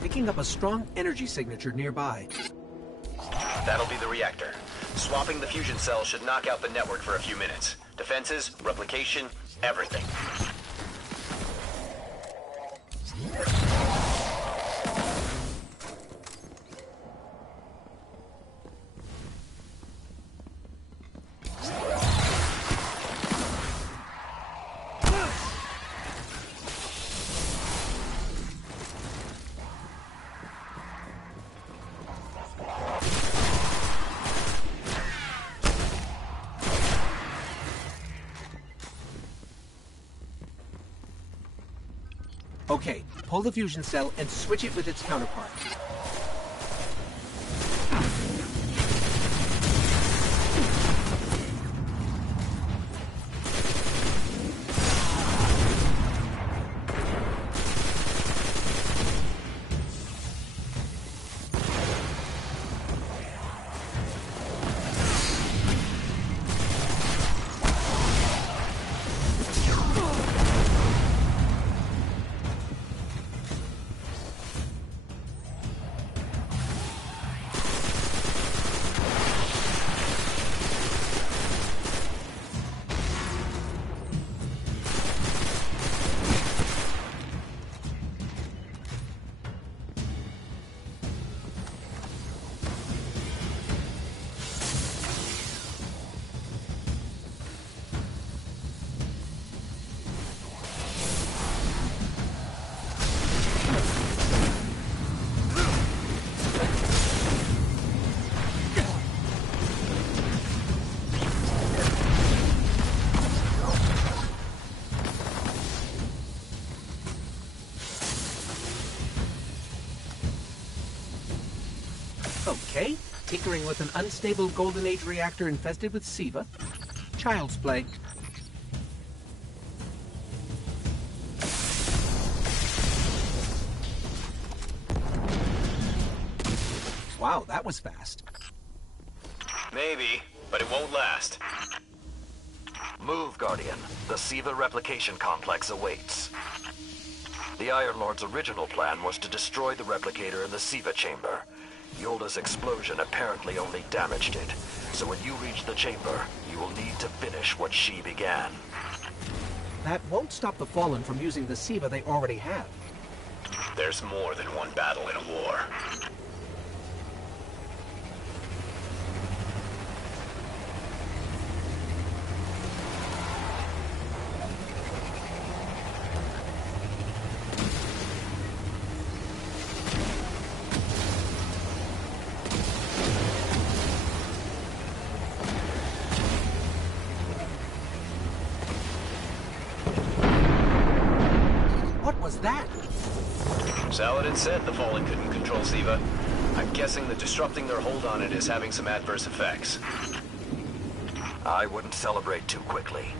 Picking up a strong energy signature nearby. That'll be the reactor. Swapping the fusion cell should knock out the network for a few minutes. Defenses, replication, everything. Okay, pull the fusion cell and switch it with its counterpart. Okay, tinkering with an unstable Golden Age reactor infested with SIVA. Child's play. Wow, that was fast. Maybe, but it won't last. Move, Guardian. The SIVA replication complex awaits. The Iron Lord's original plan was to destroy the replicator in the SIVA chamber. Yolda's explosion apparently only damaged it, so when you reach the chamber, you will need to finish what she began. That won't stop the Fallen from using the SIVA they already have. There's more than one battle in a war. Saladin said the Fallen couldn't control SIVA. I'm guessing that disrupting their hold on it is having some adverse effects. I wouldn't celebrate too quickly.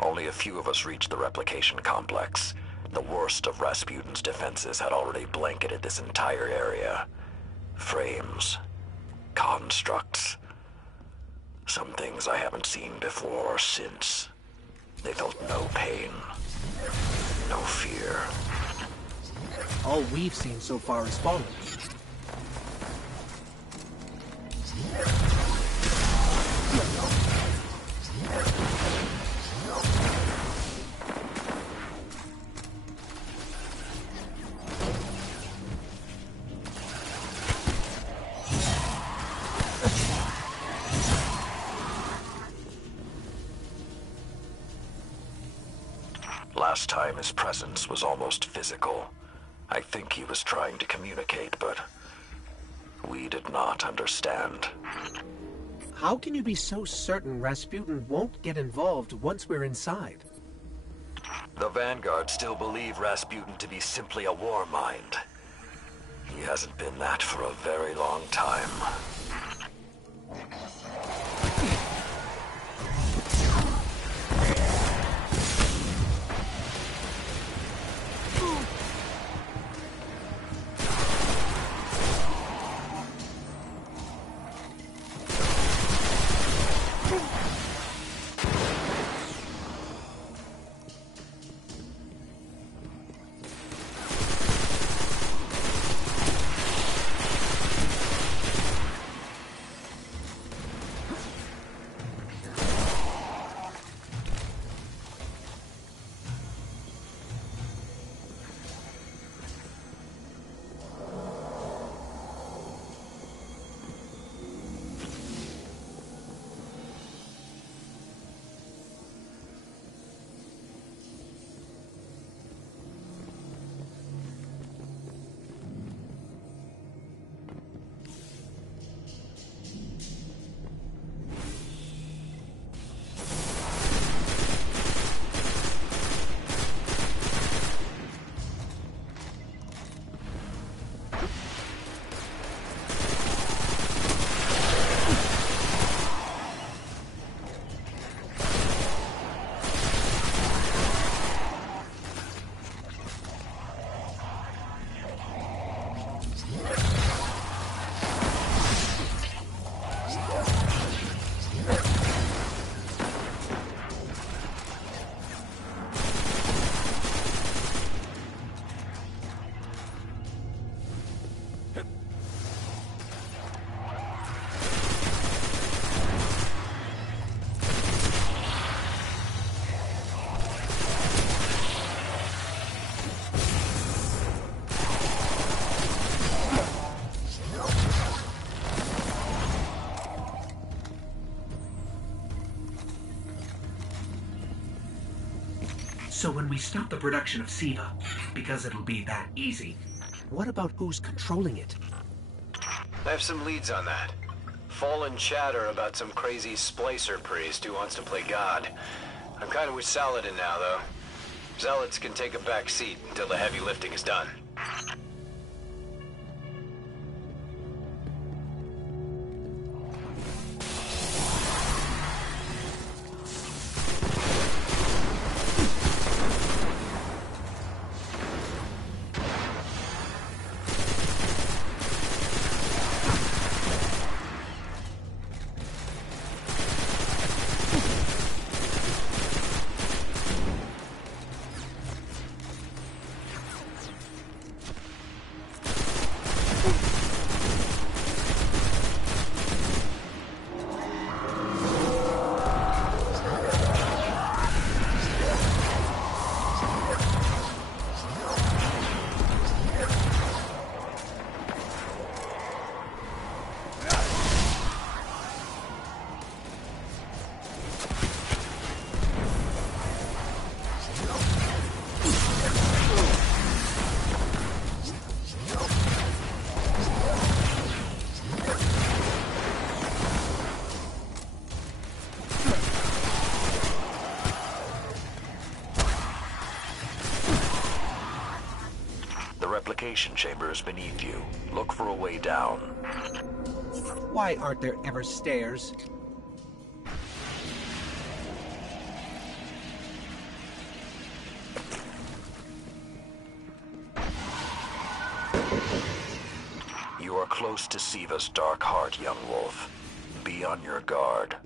Only a few of us reached the replication complex. The worst of Rasputin's defenses had already blanketed this entire area. Frames. Constructs. Some things I haven't seen before or since. They felt no pain. No fear. All we've seen so far is Fallen. Last time his presence was almost physical. I think he was trying to communicate, but we did not understand. How can you be so certain Rasputin won't get involved once we're inside? The Vanguard still believe Rasputin to be simply a war mind. He hasn't been that for a very long time. So when we stop the production of SIVA, because it'll be that easy, what about who's controlling it? I have some leads on that. Fallen chatter about some crazy splicer priest who wants to play God. I'm kind of with Saladin now, though. Zealots can take a back seat until the heavy lifting is done. Replication chambers beneath you. Look for a way down. Why aren't there ever stairs? You are close to Siva's dark heart, young wolf. Be on your guard.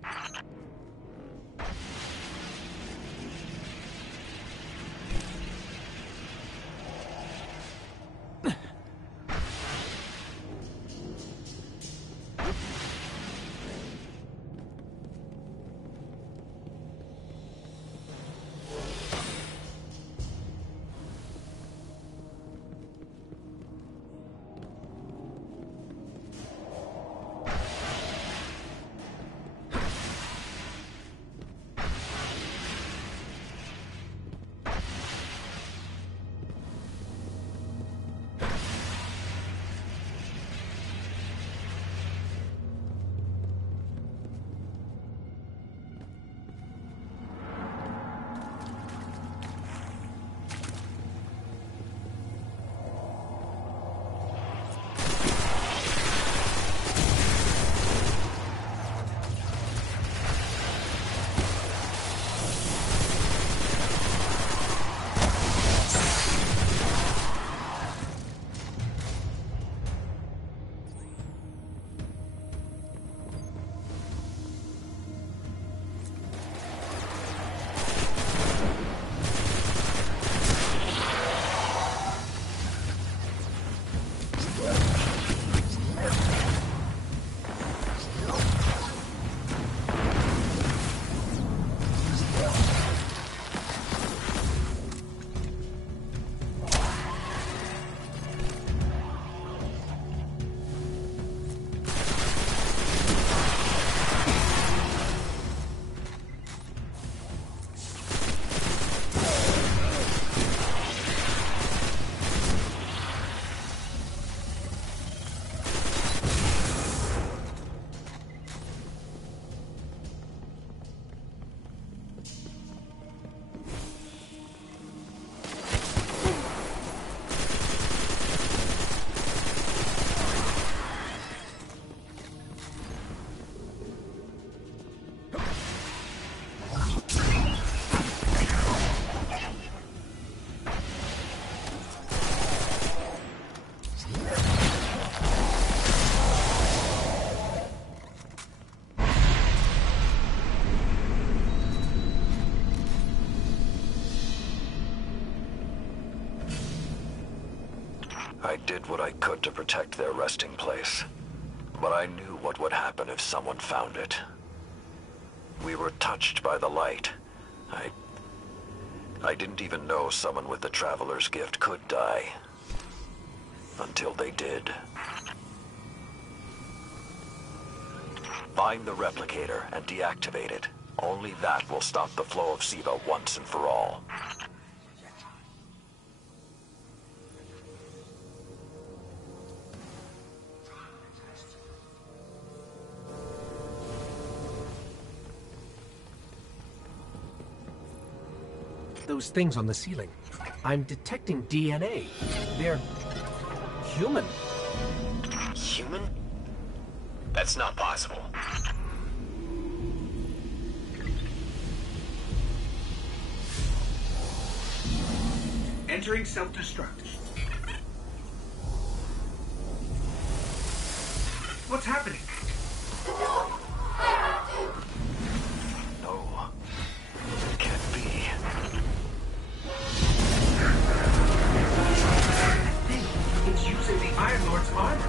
I did what I could to protect their resting place, but I knew what would happen if someone found it. We were touched by the light. I didn't even know someone with the Traveler's Gift could die. Until they did. Find the replicator and deactivate it. Only that will stop the flow of SIVA once and for all. those things on the ceiling. I'm detecting DNA. They're human. Human? That's not possible. Entering self-destruct. What's happening? No. It can't be. That thing, it's using the Iron Lord's armor.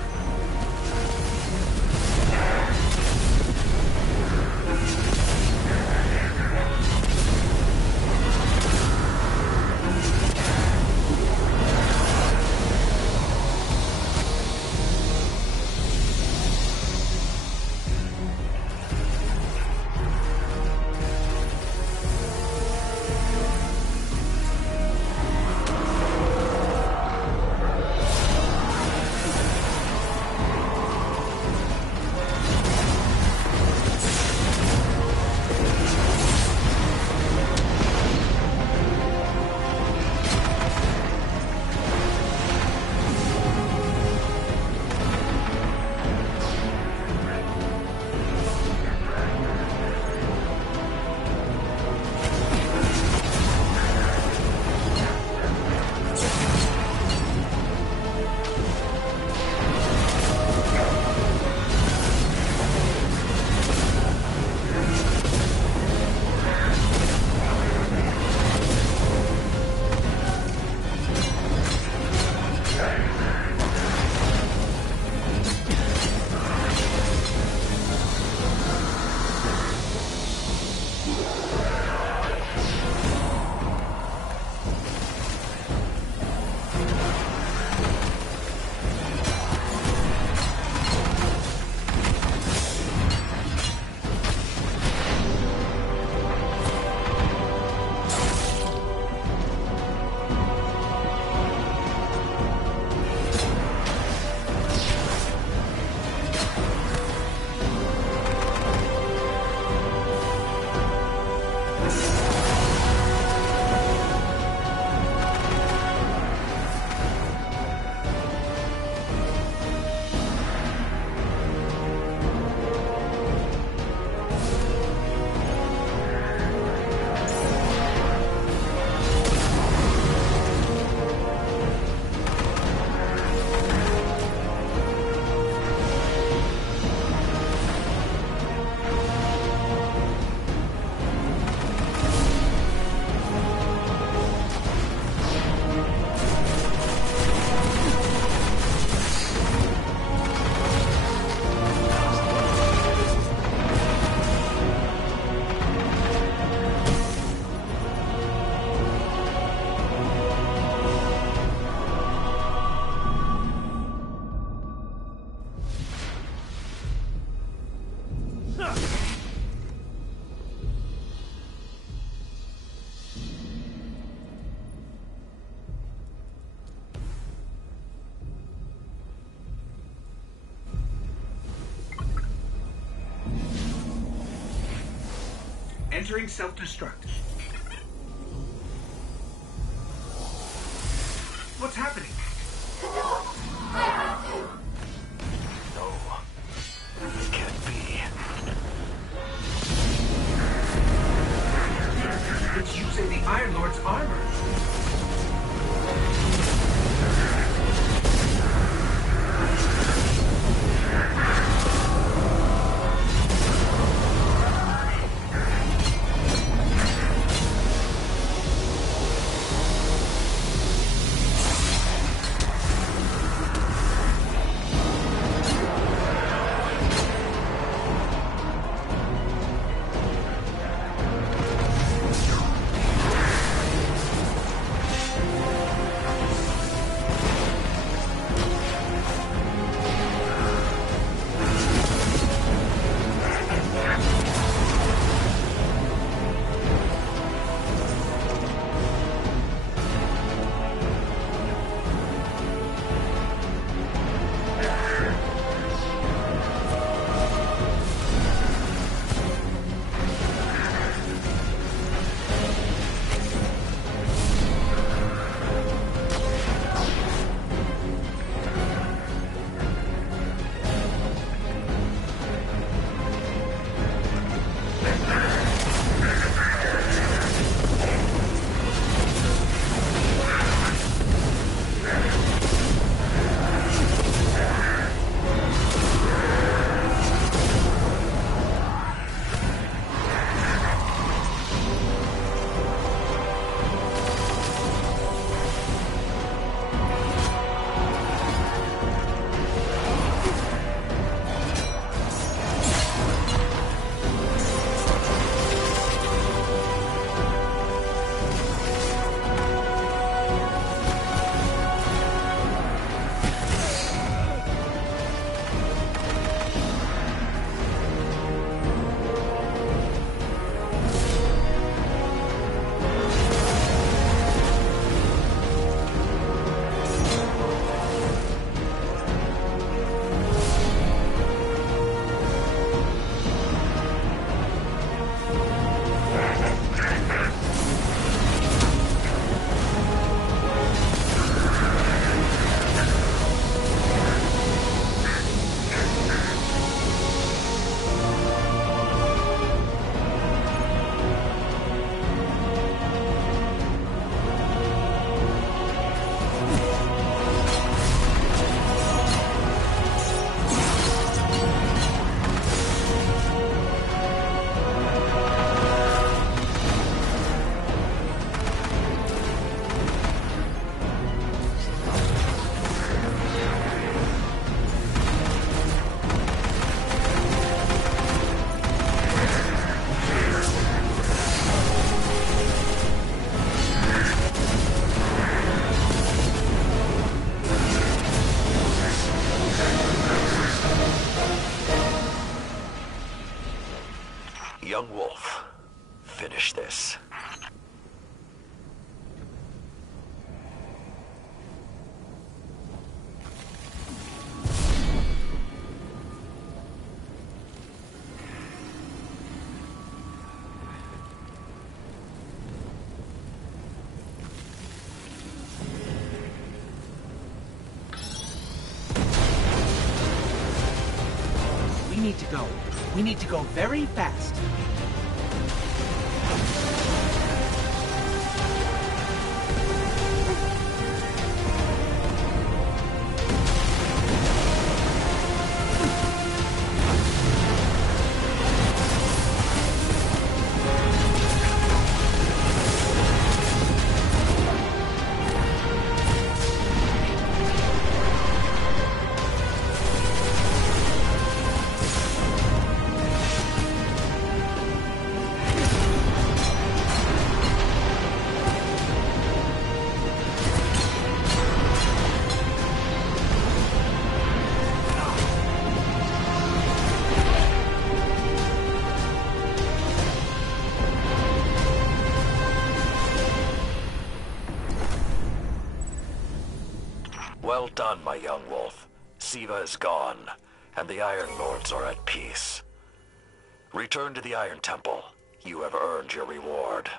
Entering self-destruct. What's happening? No. It can't be. It's using the Iron Lord's armor. Young Wolf, finish this. We need to go very fast. Well done, my young wolf. Siva is gone, and the Iron Lords are at peace. Return to the Iron Temple. You have earned your reward.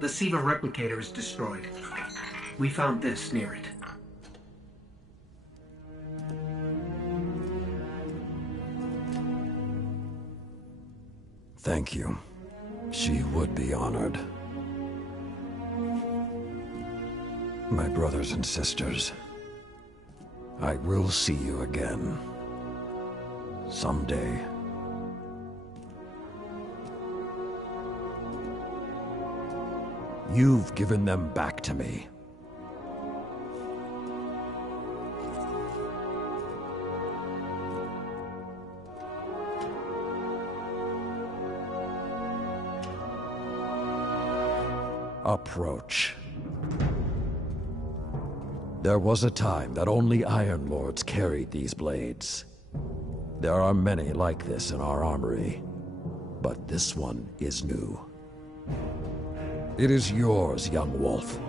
The Siva replicator is destroyed. We found this near it. Thank you. She would be honored. My brothers and sisters, I will see you again. Someday. You've given them back to me. Approach. There was a time that only Iron Lords carried these blades. There are many like this in our armory, but this one is new. It is yours, young wolf.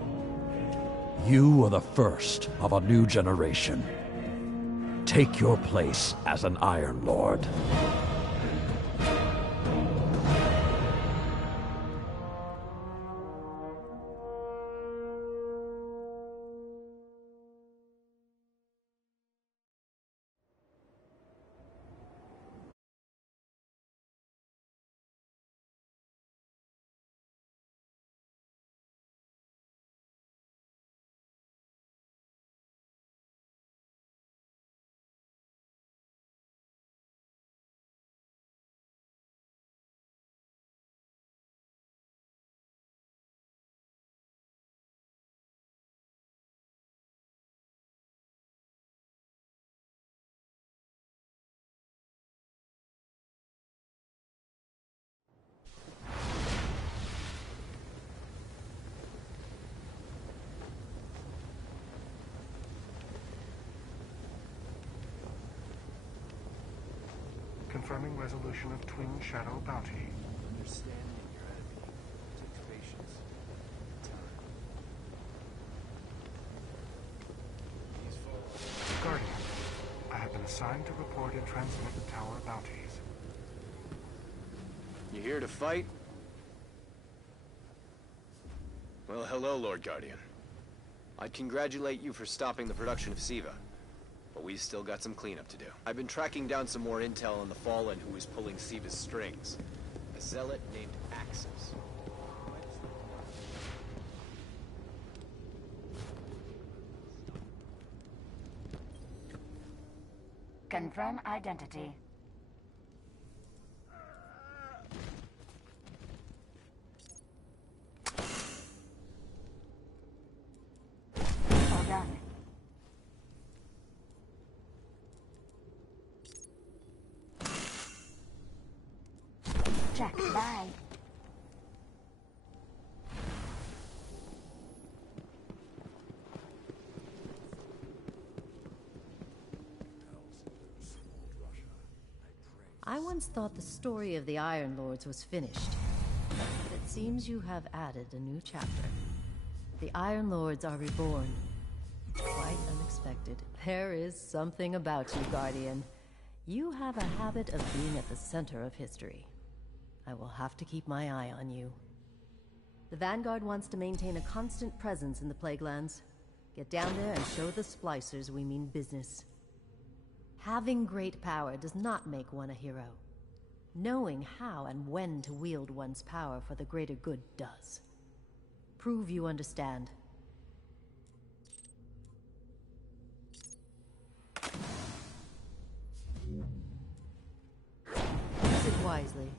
You are the first of a new generation. Take your place as an Iron Lord. Confirming resolution of Twin Shadow bounty. Understanding your enemy takes patience and time. Guardian, I have been Assigned to report and transmit the tower bounties. You here to fight? Well, hello, Lord Guardian. I'd congratulate you for stopping the production of Siva, but we've still got some cleanup to do. I've been tracking down some more intel on the Fallen who was pulling Siva's strings. A zealot named Axis. Confirm identity. All done. Check. Bye. I once thought the story of the Iron Lords was finished, but it seems you have added a new chapter. The Iron Lords are reborn. Quite unexpected. There is something about you, Guardian. You have a habit of being at the center of history. I will have to keep my eye on you. The Vanguard wants to maintain a constant presence in the Plaguelands. Get down there and show the Splicers we mean business. Having great power does not make one a hero. Knowing how and when to wield one's power for the greater good does. Prove you understand. Use it wisely.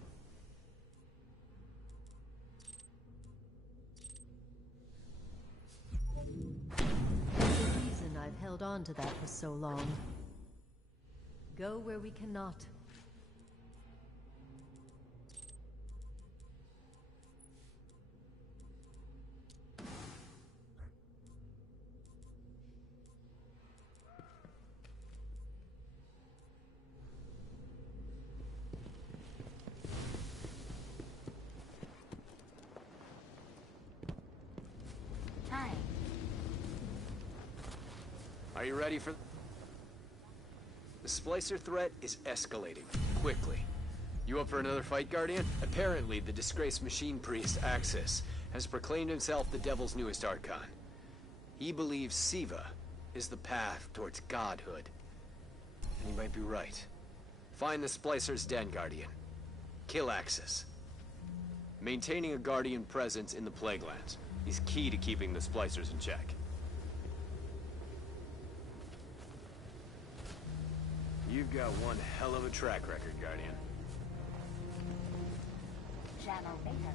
There's a reason I've held on to that for so long. Go where we cannot. Hi. Are you ready for... The Splicer threat is escalating, quickly. You up for another fight, Guardian? Apparently, the disgraced machine priest, Axis, has proclaimed himself the Devil's newest archon. He believes Siva is the path towards godhood. And he might be right. Find the Splicer's den, Guardian. Kill Axis. Maintaining a Guardian presence in the Plaguelands is key to keeping the Splicers in check. You've got one hell of a track record, Guardian. Channel beta.